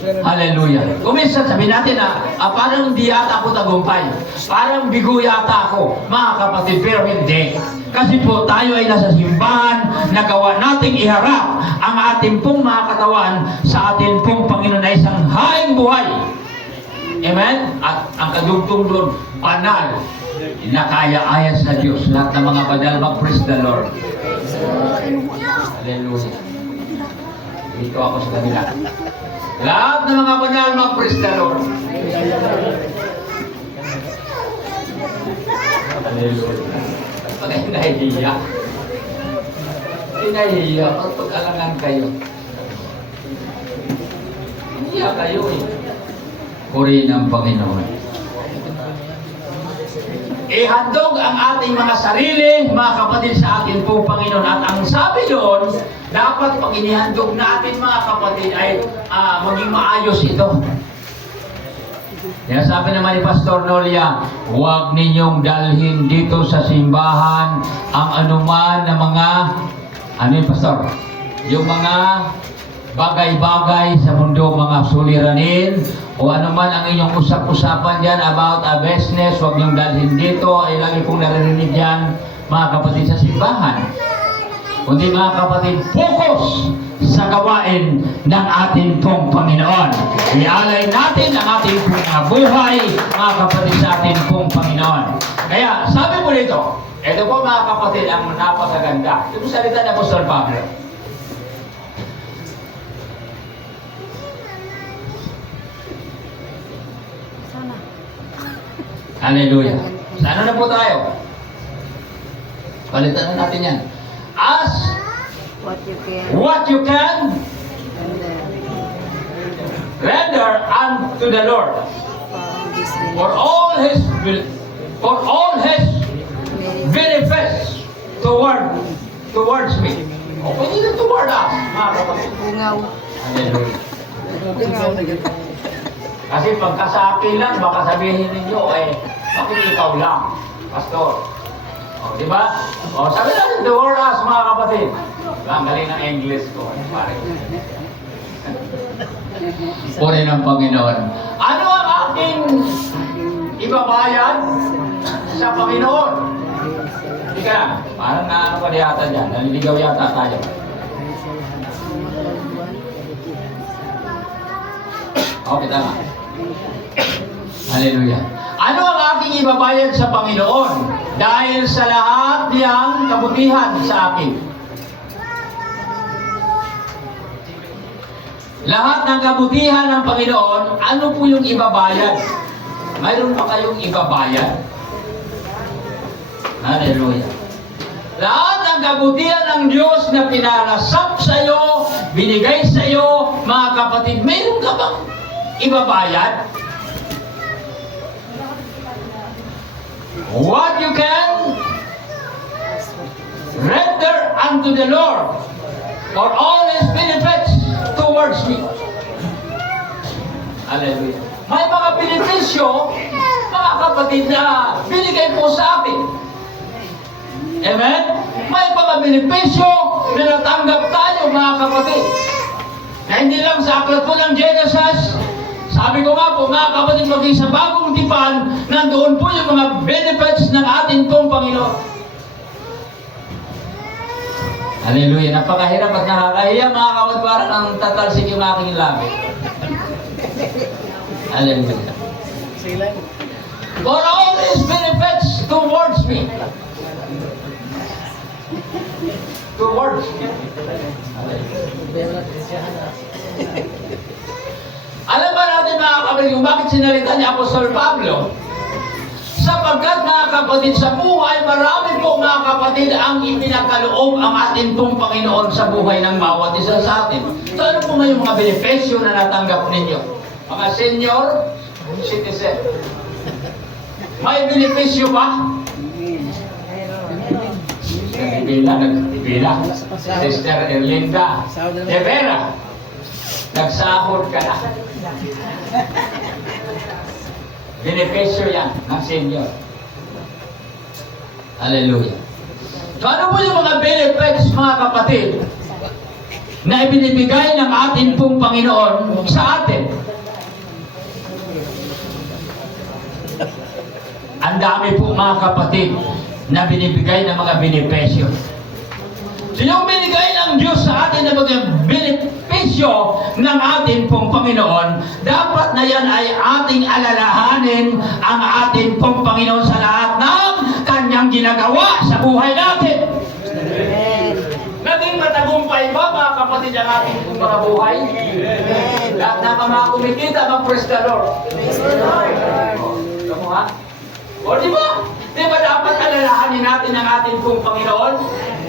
Hallelujah. Kuminsan sabihin natin na parang di yata ako tagumpay. Parang bigo yata ako, mga kapatid, pero hindi. Kasi po tayo ay nasa simbahan, nagawa nating iharap ang ating pong mga katawan sa ating pong Panginoon na isang haing buhay. Amen? At ang kadugtong doon, banal, na kaya-aya sa Diyos. Lahat ng mga banal, mag-praise the Lord. Hallelujah. Dito ako sa kanila. Lahat ng mga banal, mag-praise the Lord. Hallelujah. Pag ay nahihiya. Nahihiya. Pag-alangan kayo. Hiya kayo eh. Purihin ang Panginoon. Ihandog ang ating mga sarili, mga kapatid, sa ating pong Panginoon. At ang sabi doon, dapat pag inihandog natin mga kapatid ay maging maayos ito. Kaya sabi naman ni Pastor Nolia, huwag ninyong dalhin dito sa simbahan ang anuman na mga, ano yun Pastor? Yung mga bagay-bagay sa mundo, mga suliranin, o anuman ang inyong usap-usapan dyan about a business, huwag niyong dalhin dito, ay lagi kong naririnig yan, mga kapatid, sa simbahan. kundi mga kapatid, focus sa gawain ng ating pong Panginoon. Ialay natin ang ating pong mga buhay, mga kapatid, sa ating pong Panginoon. Kaya, sabi mo dito, ito po mga kapatid, ang napakaganda. Ito salita ng Apostol Pablo. Hallelujah. Sa ano na po tayo? Palitan na natin yan. Ask What you can. what you can And then, render unto the Lord from this for all His benefits towards me. O pwede na toward us, mga kapatid. Bungaw. Hallelujah. Bungaw. Kasi pagka sa akin lang, baka sabihin ninyo, bakit ikaw lang, pastor? O, di ba? O, sabi natin, toward us, mga kapatid. Ang galing ng English ko, pare. Puri ng Panginoon. Ano ang aking ibabayad sa Panginoon? Hindi ka lang. Parang naano ka yata dyan. Naliligaw yata tayo. Okay, tama. Hallelujah. Ano ang aking ibabayad sa Panginoon? Dahil sa lahat niyang kabutihan sa akin. Lahat ng kabutihan ng Panginoon, ano po yung ibabayad? Mayroon pa kayong ibabayad? Hallelujah. Lahat ng kabutihan ng Diyos na pinalasap sa iyo, binigay sa iyo, mga kapatid, mayroon ka bang ibabayad? What you can render unto the Lord for all His benefits towards me. Hallelujah. May mga benepisyo, mga kapatid, na binigay po sa atin. Amen? May mga benepisyo na natanggap tayo, mga kapatid. Na hindi lang sa aklat po ng Genesis, sabi ko nga po, mga kapatid, maging sa bagong tipan, nandoon po yung mga benefits ng ating pong Panginoon. Hallelujah. Napakahirap at nakakahiya, mga kapatid, parang ang tatalsik yung aking labi. Hallelujah. For all His benefits towards me. Towards me. Alam ba natin, mga kapatid, kung bakit sinalita ni Apostol Pablo? Sapagkat, mga kapatid, sa buhay, marami po, mga kapatid, ang ipinakaloob ang ating pong Panginoon sa buhay ng bawat isa sa atin. So, ano po nga yung mga benepisyo na natanggap ninyo? Mga senior citizen. May benepisyo ba? Bibila. Sister Erlinda Rivera. Nagsahod ka na. Benepisyo yan ng senior. Hallelujah. So ano po yung mga benefits, mga kapatid, na ibinibigay ng ating pong Panginoon sa atin? Ang dami po, mga kapatid, na binibigay ng mga benepisyo. So yung binigay ng Diyos sa atin na mga benepisyo ng ating pong Panginoon, dapat na yan ay ating alalahanin ang ating pong Panginoon sa lahat ng kanyang ginagawa sa buhay natin. Amen. Naging matagumpay ba, mga kapatid, ang ating pong mga buhay? Amen. Lahat na mga kumikita, mag-praise the Lord. Praise the Lord. Kamu ha? O di ba? Di ba dapat alalahanin natin ang ating pong Panginoon?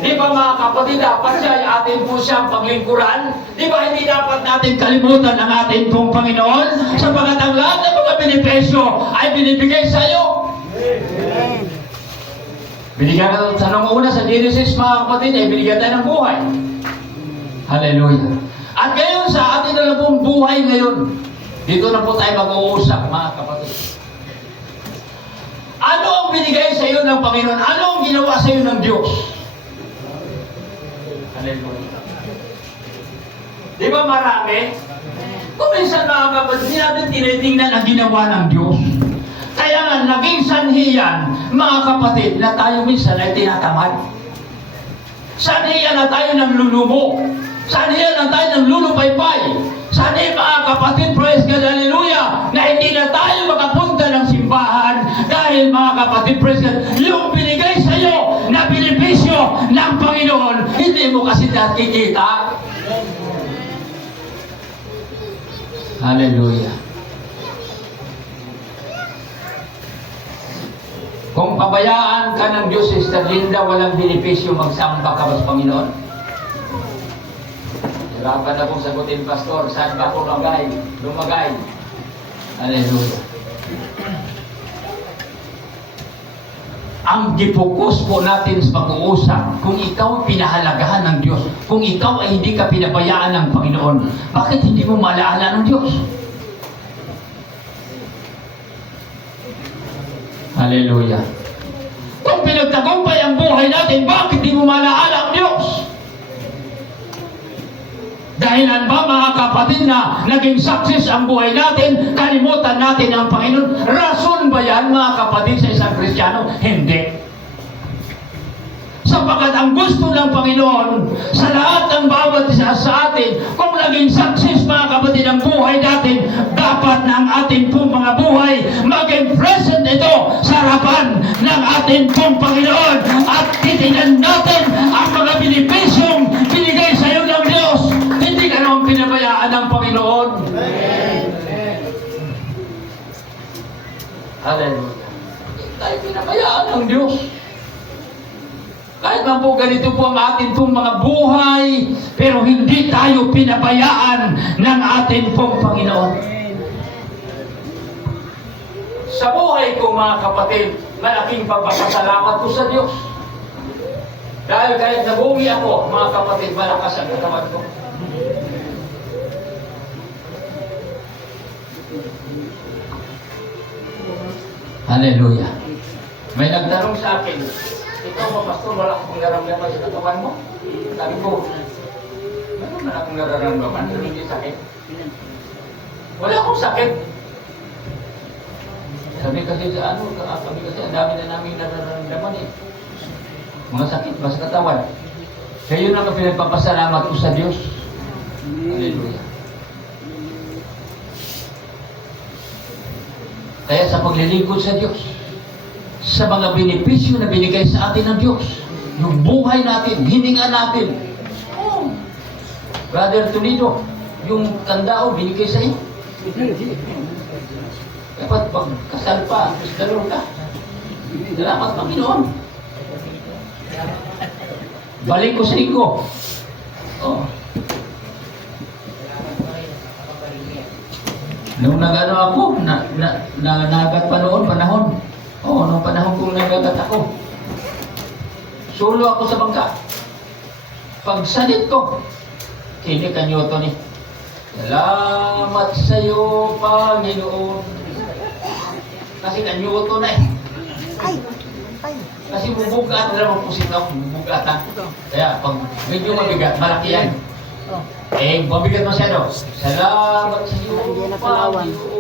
Di ba, mga kapatid, dapat siya ay atin po siyang paglingkuran? Di ba hindi dapat natin kalimutan ang ating pong Panginoon? Sapagat ang lahat ng mga benepisyo ay binibigay sa iyo. Amen. Binigyan natin sa nung una sa Genesis, mga kapatid, ay binigyan tayo ng buhay. Hallelujah. At ngayon sa atin na pong buhay ngayon, dito na po tayo mag-uusap, mga kapatid. Ano ang binigay sa iyo ng Panginoon? Ano ang ginawa sa iyo ng Diyos? Hallelujah. Di ba marami? Kung minsan, mga kapatid, hindi natin tinitingnan ang ginawa ng Diyos. Kaya nga, naging sanhi yan, mga kapatid, na tayo minsan ay tinatamad. Saniya na tayo ng lulumo. Saniya na tayo ng lulupaypay. Saniya mga kapatid, praise God, hallelujah, na hindi na tayo makapunta ng simbahan dahil mga kapatid, praise God, yung binigay sa iyo na benepisyo ng Panginoon, hindi mo kasi nakikita. Hallelujah. Kung pabayaan ka ng Diyos, Sister Linda, walang benepisyo magsamba ka ba sa Panginoon? Hirapan na kong sagutin, Pastor, saan ba ako lumagay? Hallelujah. Ang gipokus po natin sa pag-uusap, kung ikaw pinahalagahan ng Diyos, kung ikaw ay hindi ka pinabayaan ng Panginoon, bakit hindi mo malaala ng Diyos? Hallelujah. Kung pinagtagumpay ang buhay natin, bakit di mo malaala ang Diyos? Dahilan ba mga kapatid na naging success ang buhay natin, kalimutan natin ang Panginoon? Rason ba yan mga kapatid sa isang Kristiyano? Hindi. Sapagkat ang gusto ng Panginoon sa lahat ng bawat isa sa atin, kung naging success mga kapatid ang buhay natin, dapat na ang ating pong mga buhay maging present ito sa harapan ng ating pong Panginoon at titingnan natin ang mga benepisyong binigay sa iyo ng Diyos. Hindi ka naman pinabayaan ng Panginoon. Hallelujah. Hindi tayo pinabayaan ng Diyos. Kahit man po ganito po ang ating pong mga buhay, pero hindi tayo pinabayaan ng ating pong Panginoon. Sa buhay ko mga kapatid, malaking pagpapasalamat ko sa Diyos. Dahil kahit nabuhi ako, mga kapatid, malakas ang katawan ko. Hallelujah. May nagtanong sa akin, ikaw ba, Pastor, wala akong nararamdaman sa katawan mo? Sabi ko, meron na akong nararamdaman, pero hindi sakit. Wala akong sakit. Sabi kasi ang dami na namin nararamdaman eh. Mga sakit ba sa katawan? Kaya yun ang pinagpapasalamat ko sa Diyos. Hallelujah. Kaya sa paglilingkod sa Diyos, sa mga benepisyo na binigay sa atin ng Diyos, yung buhay natin, hininga natin. Oh. Brother Tunido, yung tandao binigay sa iyo. Dapat pagkasal pa, dalawang ka. Salamat Panginoon. Balik ko sa inyo. Oh. Nung nag-ano ako, nagat pa noon, panahon. Oo, nung panahon kong nagagat ako. Sulo ako sa bangka. Pagsalit ko, kini ka Newton eh. Salamat sa iyo, Panginoon. Kasi ka Newton na eh. Kasi bubugat na naman po sila, bubugatan. Kaya pag medyo mabigat, malaki yan. Eh, mabigat masyado. Salamat sa iyo, Panginoon.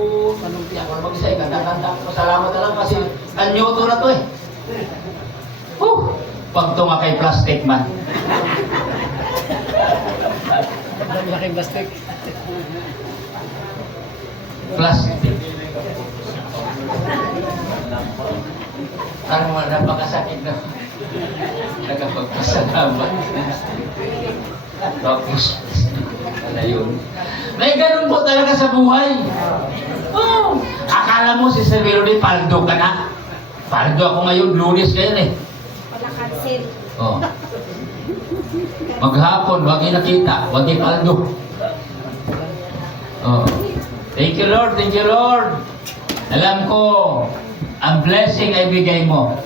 Kaya kung mag-isa, kanta-kanta. Pasalamat na lang kasi kanyoto na to eh. Pag tunga kay plastic man. Malaking plastic. Plastic. Parang napakasakit na. Nagkapagpasalamat. Tapos, wala yun. May ganun po talaga sa buhay. Oh, akala mo si Sir Melody, paldo ka na. Paldo ako ngayon, Lunes ngayon eh. Wala cancel. Oh. Maghapon, wag nakita, wag paldo. Oh. Thank you Lord, thank you Lord. Alam ko, ang blessing ay bigay mo.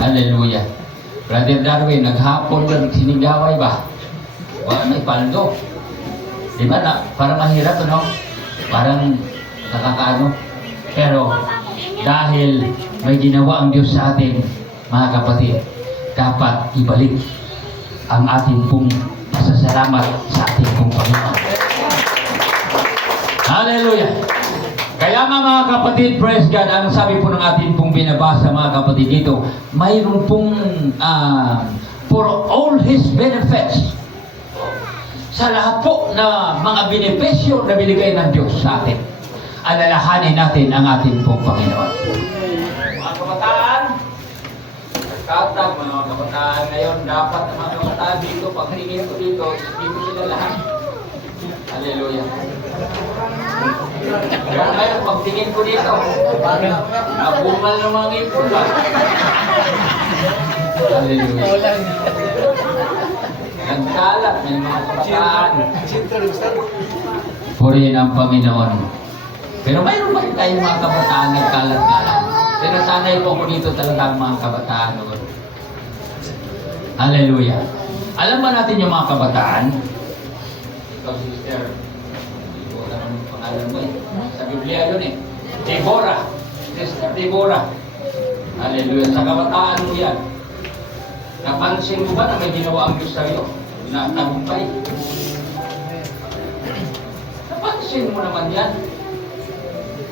Hallelujah. Brother Darwin, naghapon lang, sinigaway ba? Wala, may paldo. Di ba na, parang mahirap, ano? Parang nakakaano. Pero, dahil may ginawa ang Diyos sa atin, mga kapatid, dapat ibalik ang ating pong pasasalamat sa ating pong Panginoon. Hallelujah! Kaya nga mga kapatid, praise God, ang sabi po ng ating pong binabasa mga kapatid dito, mayroon pong for all His benefits. Sa lahat po na mga benepisyo na binigay ng Diyos sa atin, alalahanin natin ang ating pong Panginoon. Mga kabataan, nagkatag mga kabataan ngayon, dapat ang mga kabataan dito, pag hiningin ko dito, dito sila lahat. Hallelujah. Kaya ngayon, pagtingin ko dito, nabumal ng mga ngipon ba? Hallelujah. Nagkalat ng mga kabataan. Purihin ang Panginoon. Pero mayroon pa rin tayong mga kabataan nagkalat-kalat. Sinasanay po ko dito talaga ang mga kabataan. Hallelujah. Alam ba natin yung mga kabataan? Ikaw, sister, hindi ko alam ang pangalan mo eh. Sa Biblia yun eh. Deborah. Sister Deborah. Hallelujah. Sa kabataan mo yan. Napansin mo ba na may ginawa ang Diyos sa'yo? Na tagumpay. Napansin mo naman yan.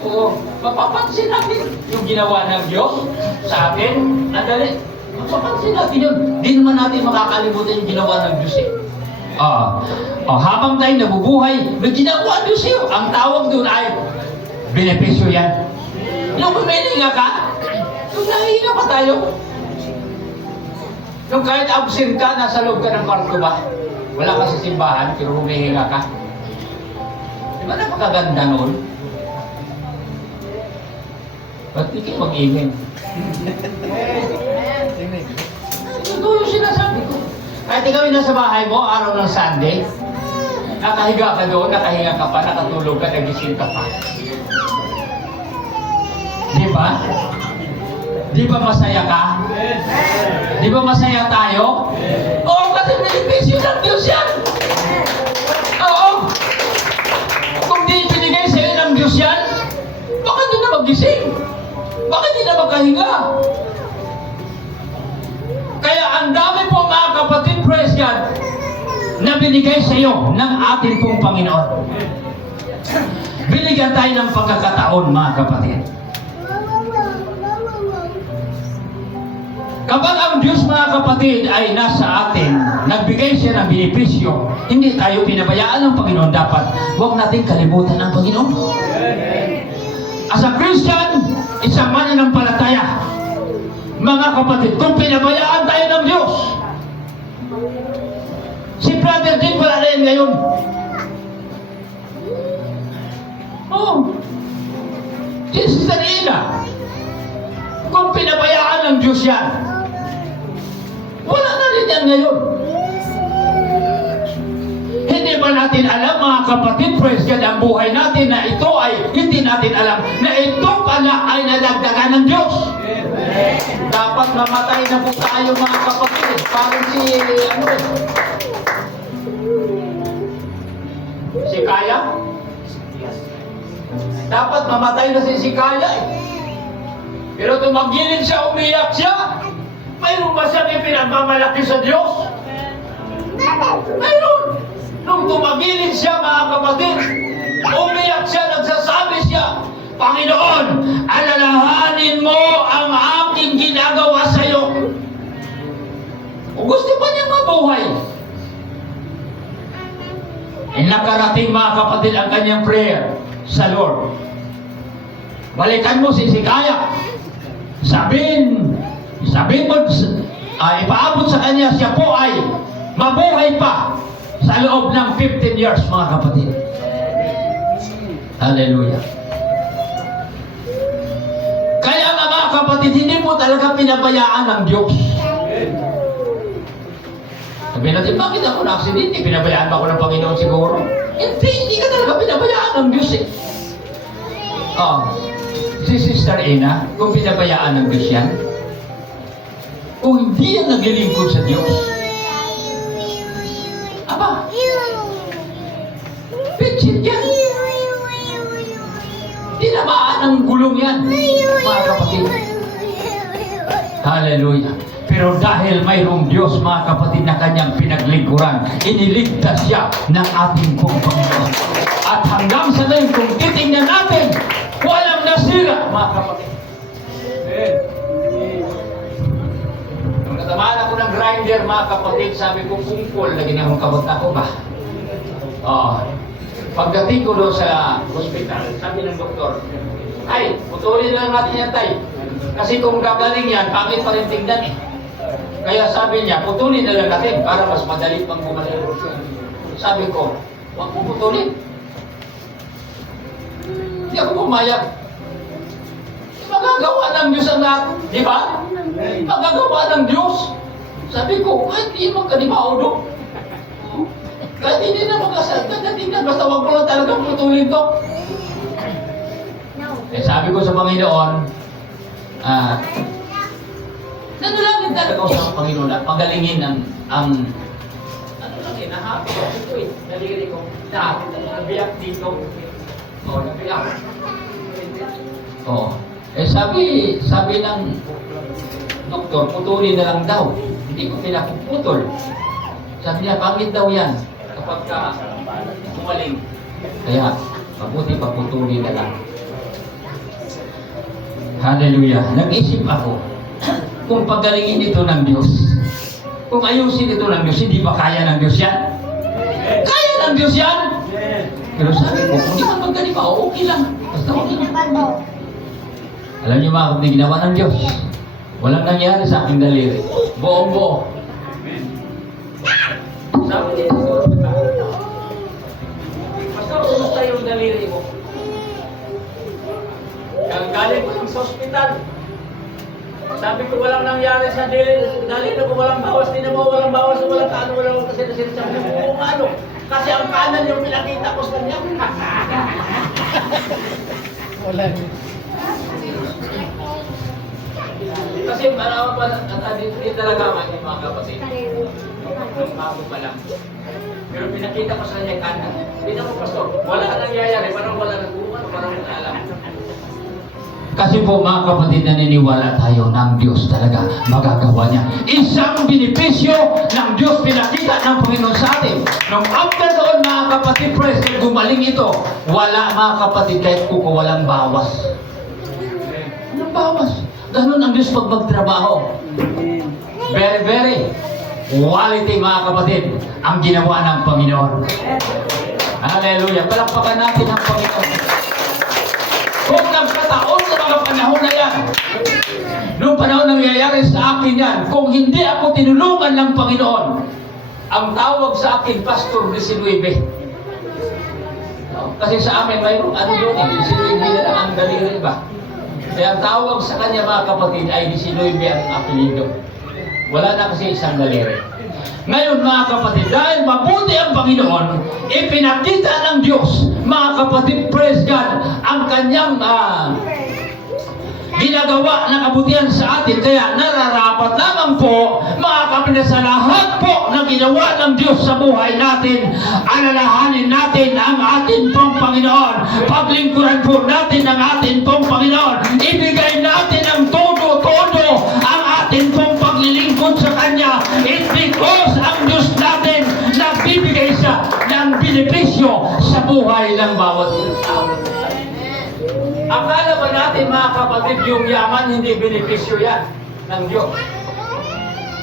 Oo, mapapansin natin yung ginawa ng Diyos sa atin. Andali, mapapansin natin yun. Di naman natin makakalimutan yung ginawa ng Diyos eh. Habang tayo nabubuhay, may ginawa ng Diyos sa'yo. Ang tawag doon ay benepisyo yan. Yung humihinga ka, yung nahihinga pa tayo. Yung kahit absent ka, nasa loob ka ng kwarto ba? Wala ka sa simbahan, pero humihinga ka. Di ba napakaganda noon? Ba't di kayo mag-ingin? Ito yung sinasabi ko. Kahit ikaw yung nasa bahay mo, araw ng Sunday, nakahiga ka doon, nakahinga ka pa, nakatulog ka, nagising ka pa. Di ba? Di ba masaya ka? Di ba masaya tayo? Oo, kasi benepisyo ng Diyos yan. Oo. Kung di binigay sa'yo ng Diyos yan, bakit di na magising? Bakit di na magkahinga? Kaya ang dami po mga kapatid, praise God, na binigay sa'yo ng ating pong Panginoon. Binigyan tayo ng pagkakataon mga kapatid. Kapag ang Diyos mga kapatid ay nasa atin, nagbigay siya ng benepisyo, hindi tayo pinabayaan ng Panginoon. Dapat huwag natin kalimutan ang Panginoon. As a Christian, isang mananampalataya, mga kapatid, kung pinabayaan tayo ng Diyos, si Brother Jim wala rin ngayon. Si Sister Ina, kung pinabayaan ng Diyos yan, wala na rin yan ngayon. Hindi ba natin alam mga kapatid, praise God, ang buhay natin na ito ay hindi natin alam na ito pala ay nadagdagan ng Diyos. Dapat mamatay na po tayo mga kapatid. Parang si Kaya. Dapat mamatay na si Kaya eh. Pero tumagilid siya, umiyak siya. Mayroon ba siyang ipinagmamalaki sa Diyos? Mayroon! Nung tumagilid siya, mga kapatid, umiyak siya, nagsasabi siya, Panginoon, alalahanin mo ang aking ginagawa sa iyo. Kung gusto pa niya mabuhay. Nakarating mga kapatid ang kanyang prayer sa Lord. Balikan mo si Sikaya. Sabihin mo, ipaabot sa kanya, siya po ay mabuhay pa sa loob ng 15 years, mga kapatid. Hallelujah. Kaya nga mga kapatid, hindi mo talaga pinabayaan ng Diyos. Sabihin natin, bakit ako na-aksidente? Pinabayaan ba ako ng Panginoon siguro? Hindi ka talaga pinabayaan ng Diyos eh. Si Sister Ina, kung pinabayaan ng Diyos yan, kung hindi yan naglilingkod sa Diyos, aba, pitchit yan. Tinamaan ng gulong yan, mga kapatid. Hallelujah. Pero dahil mayroong Diyos, mga kapatid, na kanyang pinaglingkuran, iniligtas siya ng ating pong Panginoon. At hanggang sa ngayon, kung titingnan natin, walang nasira, mga kapatid. Nung natamaan ako ng grinder mga kapatid, sabi ko, kungkol, lagi na akong kabot ako ba? Oo. Pagdating ko doon sa hospital, sabi ng doktor, ay, putulin lang natin yan, tay. Kasi kung gagaling yan, pangit pa rin tingnan eh. Kaya sabi niya, putulin na lang natin para mas madali pang gumaling. Sabi ko, huwag mo putulin. Hindi ako pumayag. Magagawa ng Diyos ang lahat, di ba? Magagawa ng Diyos. Sabi ko, kahit hindi magkanibao doon. Kahit hindi na magkasatingnan, basta wag mo lang talagang putulin to. Eh, sabi ko sa Panginoon, nanalangin talaga ako sa Panginoon na pagalingin ang ano lang eh, nahapit ako ito eh. Naliri ko, nabiyak dito. O, nabiyak. O, eh sabi ng doktor, putulin na lang daw. Hindi ko pinapuputol. Sabi niya, pangit daw yan kapag ka gumaling. Kaya, mabuti paputulin na lang. Hallelujah. Nag-isip ako, kung pagalingin ito ng Diyos, kung ayusin ito ng Diyos, hindi ba kaya ng Diyos yan? Kaya ng Diyos yan! Pero sabi ko, kung di man magaling pa, okay lang. Basta okay lang. Alam niyo mga kapatid, ginawa ng Diyos. Walang nangyari sa aking daliri. Buong-buo. Sabi niya, basta kumusta yung daliri mo. Galing ko sa ospital. Sabi ko, walang nangyari sa daliri ko, walang bawas. Tinan mo, walang bawas, walang kaano, walang kasi sabi ko, kung ano. Kasi ang kanan yung pinakita ko sa kanya. Wala. Kasi marami pa, hindi talaga mga kapatid. Nung bago pa lang. Pero pinakita ko sa kanya kanan. Hindi na ko, pastor, wala nangyayari, parang wala nagbuwan, parang wala alam. Kasi po mga kapatid, naniniwala tayo ng Diyos talaga magagawa niya. Isang benepisyo ng Diyos pinakita ng Panginoon sa atin. Nung after doon mga kapatid, praise God, gumaling ito. Wala mga kapatid, kahit kuko walang bawas. Walang bawas. Ganun ang Diyos pag magtrabaho. Very, very quality mga kapatid ang ginawa ng Panginoon. Hallelujah. Palakpakan natin ang Panginoon. Kung nagkataon sa mga panahon na yan, noong panahon nangyayari sa akin yan, kung hindi ako tinulungan ng Panginoon, ang tawag sa akin, Pastor 19. Kasi sa amin, mayroong ano doon eh, 19 na lang ang daliri ba? Kaya ang tawag sa kanya mga kapatid ay 19 ang apelido. Wala na kasi isang daliri. Ngayon mga kapatid, dahil mabuti ang Panginoon, ipinakita ng Diyos, mga kapatid, praise God, ang kanyang ginagawa na kabutihan sa atin. Kaya nararapat lamang po, mga kapatid, sa lahat po na ginawa ng Diyos sa buhay natin, alalahanin natin ang atin pong Panginoon. Paglingkuran po natin ang atin pong Panginoon. Ibigay natin ang todo-todo ang atin pong paglilingkod sa Kanya. It's because ang Diyos natin nagbibigay siya ng benepisyo sa buhay ng bawat tao. Akala ba natin mga kapatid, yung yaman hindi benepisyo yan ng Diyos?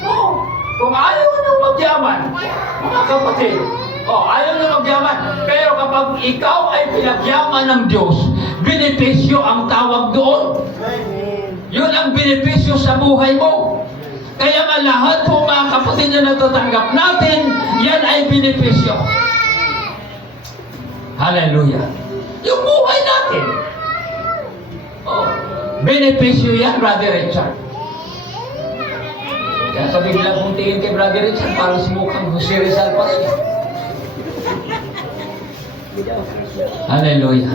No. Kung ayaw nang magyaman, mga kapatid, ayaw nang magyaman, pero kapag ikaw ay pinagyaman ng Diyos, benepisyo ang tawag doon. Yun ang benepisyo sa buhay mo. Kaya nga lahat po mga kapatid na natatanggap natin, yan ay benepisyo. Hallelujah. Yung buhay natin. Benepisyo yan, Brother Richard. Kaya sabi nila kung tingin kay Brother Richard, parang mukhang Jose Rizal pa rin. Hallelujah.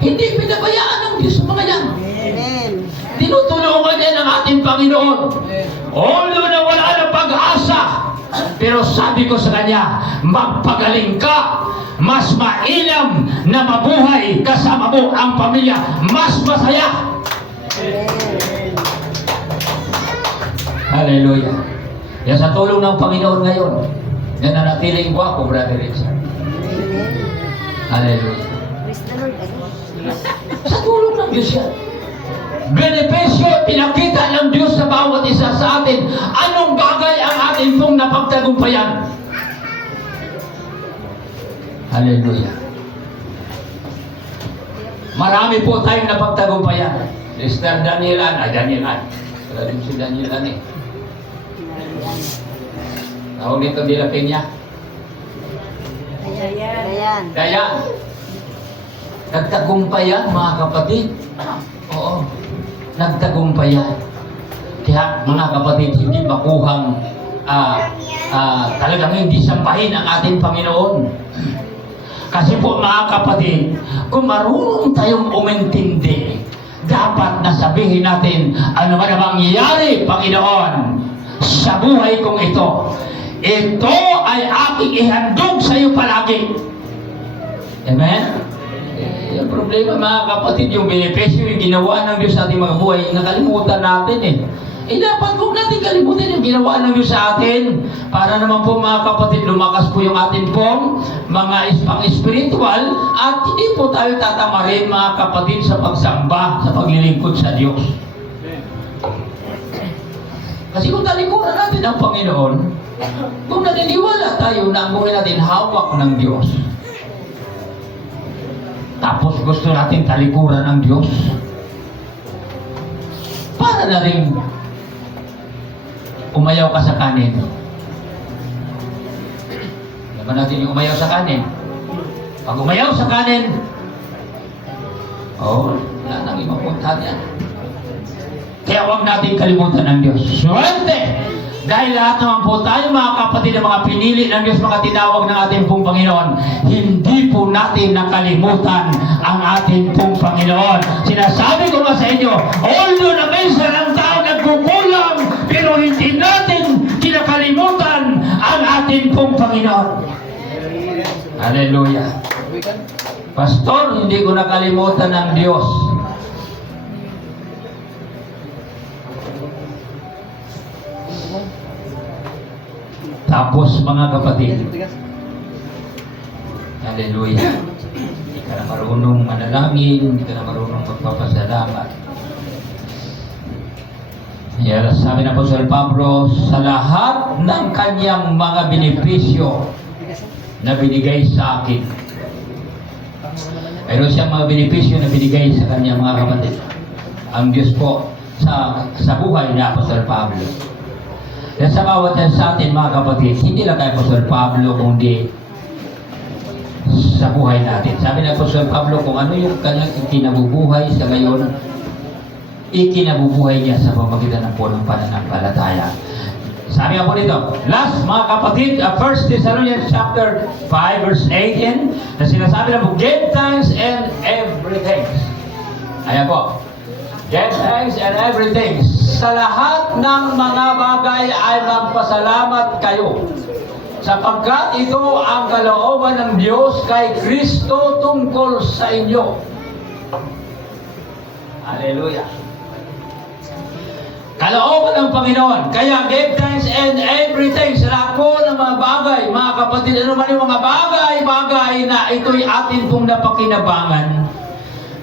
Hindi pinabayaan ng Diyos sa mga yan. Amen. Tinutulungan niya ng ating Panginoon. Although na wala na pag-asa, pero sabi ko sa kanya, magpagaling ka. Mas mainam na mabuhay kasama mo ang pamilya. Mas masaya. Hallelujah. Yan sa tulong ng Panginoon ngayon, yan nanatiling gwapo, Brother Richard. Hallelujah. Sa tulong ng Diyos yan. Benepisyo, pinakita ng Diyos sa bawat isa sa atin. Anong bagay napagtagumpayan. Hallelujah. Marami po tayong napagtagumpayan. Sister Danielan. Wala din si Danielan eh. Tawag nito nila Kenya. Dayan. Nagtagumpayan, mga kapatid. Oo. Nagtagumpayan. Kaya, mga kapatid, hindi makuhang talagang hindi sambahin ang ating Panginoon. Kasi po, mga kapatid, kung marunong tayong umintindi, dapat na sabihin natin, ano man ang mangyayari, Panginoon, sa buhay kong ito. Ito ay aking ihandog sa iyo palagi. Amen? Ang problema, mga kapatid, yung benepisyo, yung ginawa ng Diyos sa ating mga buhay, nakalimutan natin eh. Dapat huwag natin kalimutan yung ginawa ng Diyos sa atin. Para naman po, mga kapatid, lumakas po yung atin pong mga pang-espiritual at hindi po tayo tatamarin, mga kapatid, sa pagsamba, sa paglilingkod sa Diyos. Kasi kung talikuran natin ang Panginoon, kung naniniwala tayo na ang buhay natin hawak ng Diyos, tapos gusto natin talikuran ng Diyos, para na rin umayaw ka sa kanin. Naman natin yung umayaw sa kanin. Pag umayaw sa kanin, wala nang ibang puntahan yan. Kaya huwag natin kalimutan ng Diyos. Swerte! Dahil lahat naman po tayo, mga kapatid, na mga pinili ng Diyos, mga tinawag ng ating pong Panginoon, hindi po natin nakalimutan ang ating pong Panginoon. Sinasabi ko nga sa inyo, although na minsan ang tao nagkukulang, pero hindi natin kinakalimutan ang ating pong Panginoon. Hallelujah. Pastor, hindi ko nakalimutan ang Diyos. Tapos, mga kapatid, hallelujah, hindi ka na marunong manalangin, hindi ka na marunong magpapasalamat. Kaya sabi ng Apostol Pablo, sa lahat ng kanyang mga benepisyo na binigay sa akin, mayroon siyang mga benepisyo na binigay sa kanyang mga kapatid. Ang Diyos po sa buhay ni Apostol Pablo. Kaya sa bawat sa atin, mga kapatid, hindi lang kay Apostol Pablo, kundi sa buhay natin. Sabi ng Apostol Pablo, kung ano yung kanyang ikinabubuhay sa ngayon, ikinabubuhay niya sa pamagitan ng punong pananampalataya. Sabi nga po dito, last, mga kapatid, 1 Thessalonians chapter 5, verse 18, na sinasabi na po, give thanks and everything. Ayan po. Give thanks and everything. Sa lahat ng mga bagay ay magpasalamat kayo, sapagkat ito ang kalooban ng Diyos kay Kristo tungkol sa inyo. Hallelujah. Kalooban ng Panginoon. Kaya give thanks and everything. Sa lahat po ng mga bagay, mga kapatid, ano man yung mga bagay na ito'y atin pong napakinabangan,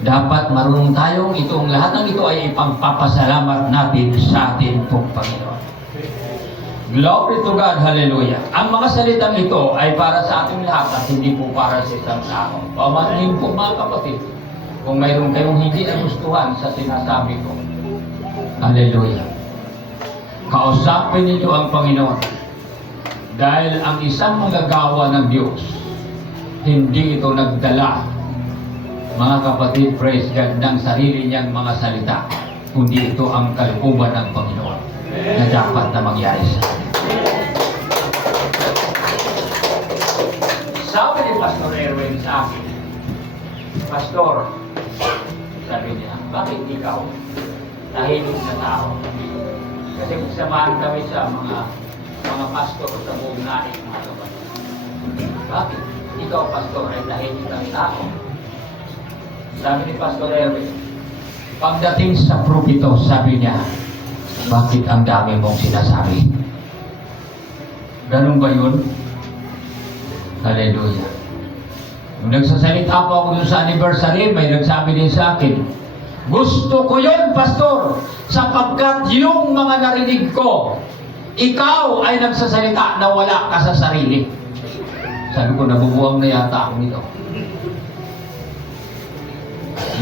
dapat marunong tayong itong lahat ng ito ay ipagpapasalamat natin sa atin pong Panginoon. Glory to God, hallelujah. Ang mga salitang ito ay para sa ating lahat at hindi po para sa isang tao. Pamanin po, mga kapatid, kung mayroon kayong hindi nagustuhan sa sinasabi ko. Hallelujah. Kausapin ninyo ang Panginoon. Dahil ang isang magagawa ng Diyos, hindi ito nagdala, mga kapatid, praise God, ng sarili niyang mga salita, kundi ito ang kalooban ng Panginoon na dapat na mangyari sa atin. Sabi ni Pastor Erwin sa akin, Pastor, sabi niya, bakit ikaw tahimik na tao? Kasi samahan kami sa mga pastor sa buong nahin, mga kapatid. Bakit ikaw, Pastor, ay tahimik na tao? Sabi ni Pastor Erwin, pagdating sa propito, sabi niya, bakit ang dami mong sinasabi? Ganun ba yun? Hallelujah. Nung nagsasalita po ako dun sa anniversary, may nagsabi din sa akin, gusto ko yun, Pastor, sapagkat yung mga narinig ko Ikaw ay nagsasalita na wala ka sa sarili. Sabi ko, nabubuwang na yata ako nito.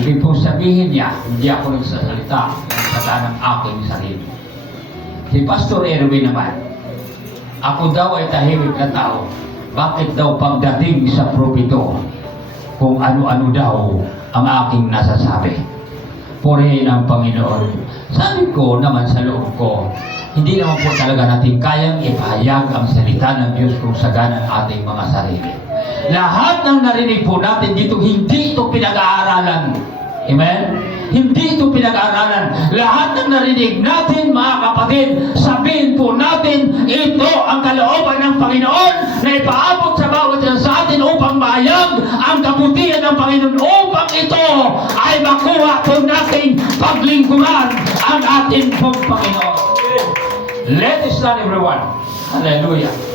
Ibig pong sabihin niya, hindi ako nagsasalita ng aking sarili. Si Pastor Erwin naman, ako daw ay tahimik na tao. Bakit daw pagdating sa propito, kung ano-ano daw ang aking nasasabi? Purihin ang Panginoon. Sabi ko naman sa loob ko, hindi naman po talaga natin kayang ipahayag ang salita ng Diyos kung sagana ng ating mga sarili. Lahat ng narinig po natin dito, hindi ito pinag-aaralan. Amen? Hindi ito pinag-aaralan. Lahat ng narinig natin, mga kapatid, sabihin po natin, ito ang kalooban ng Panginoon na ipaabot sa bawat isa sa atin upang mahayag ang kabutihan ng Panginoon upang ito ay makuha po nating paglingkuran ang ating pong Panginoon. Let us stand everyone. Hallelujah.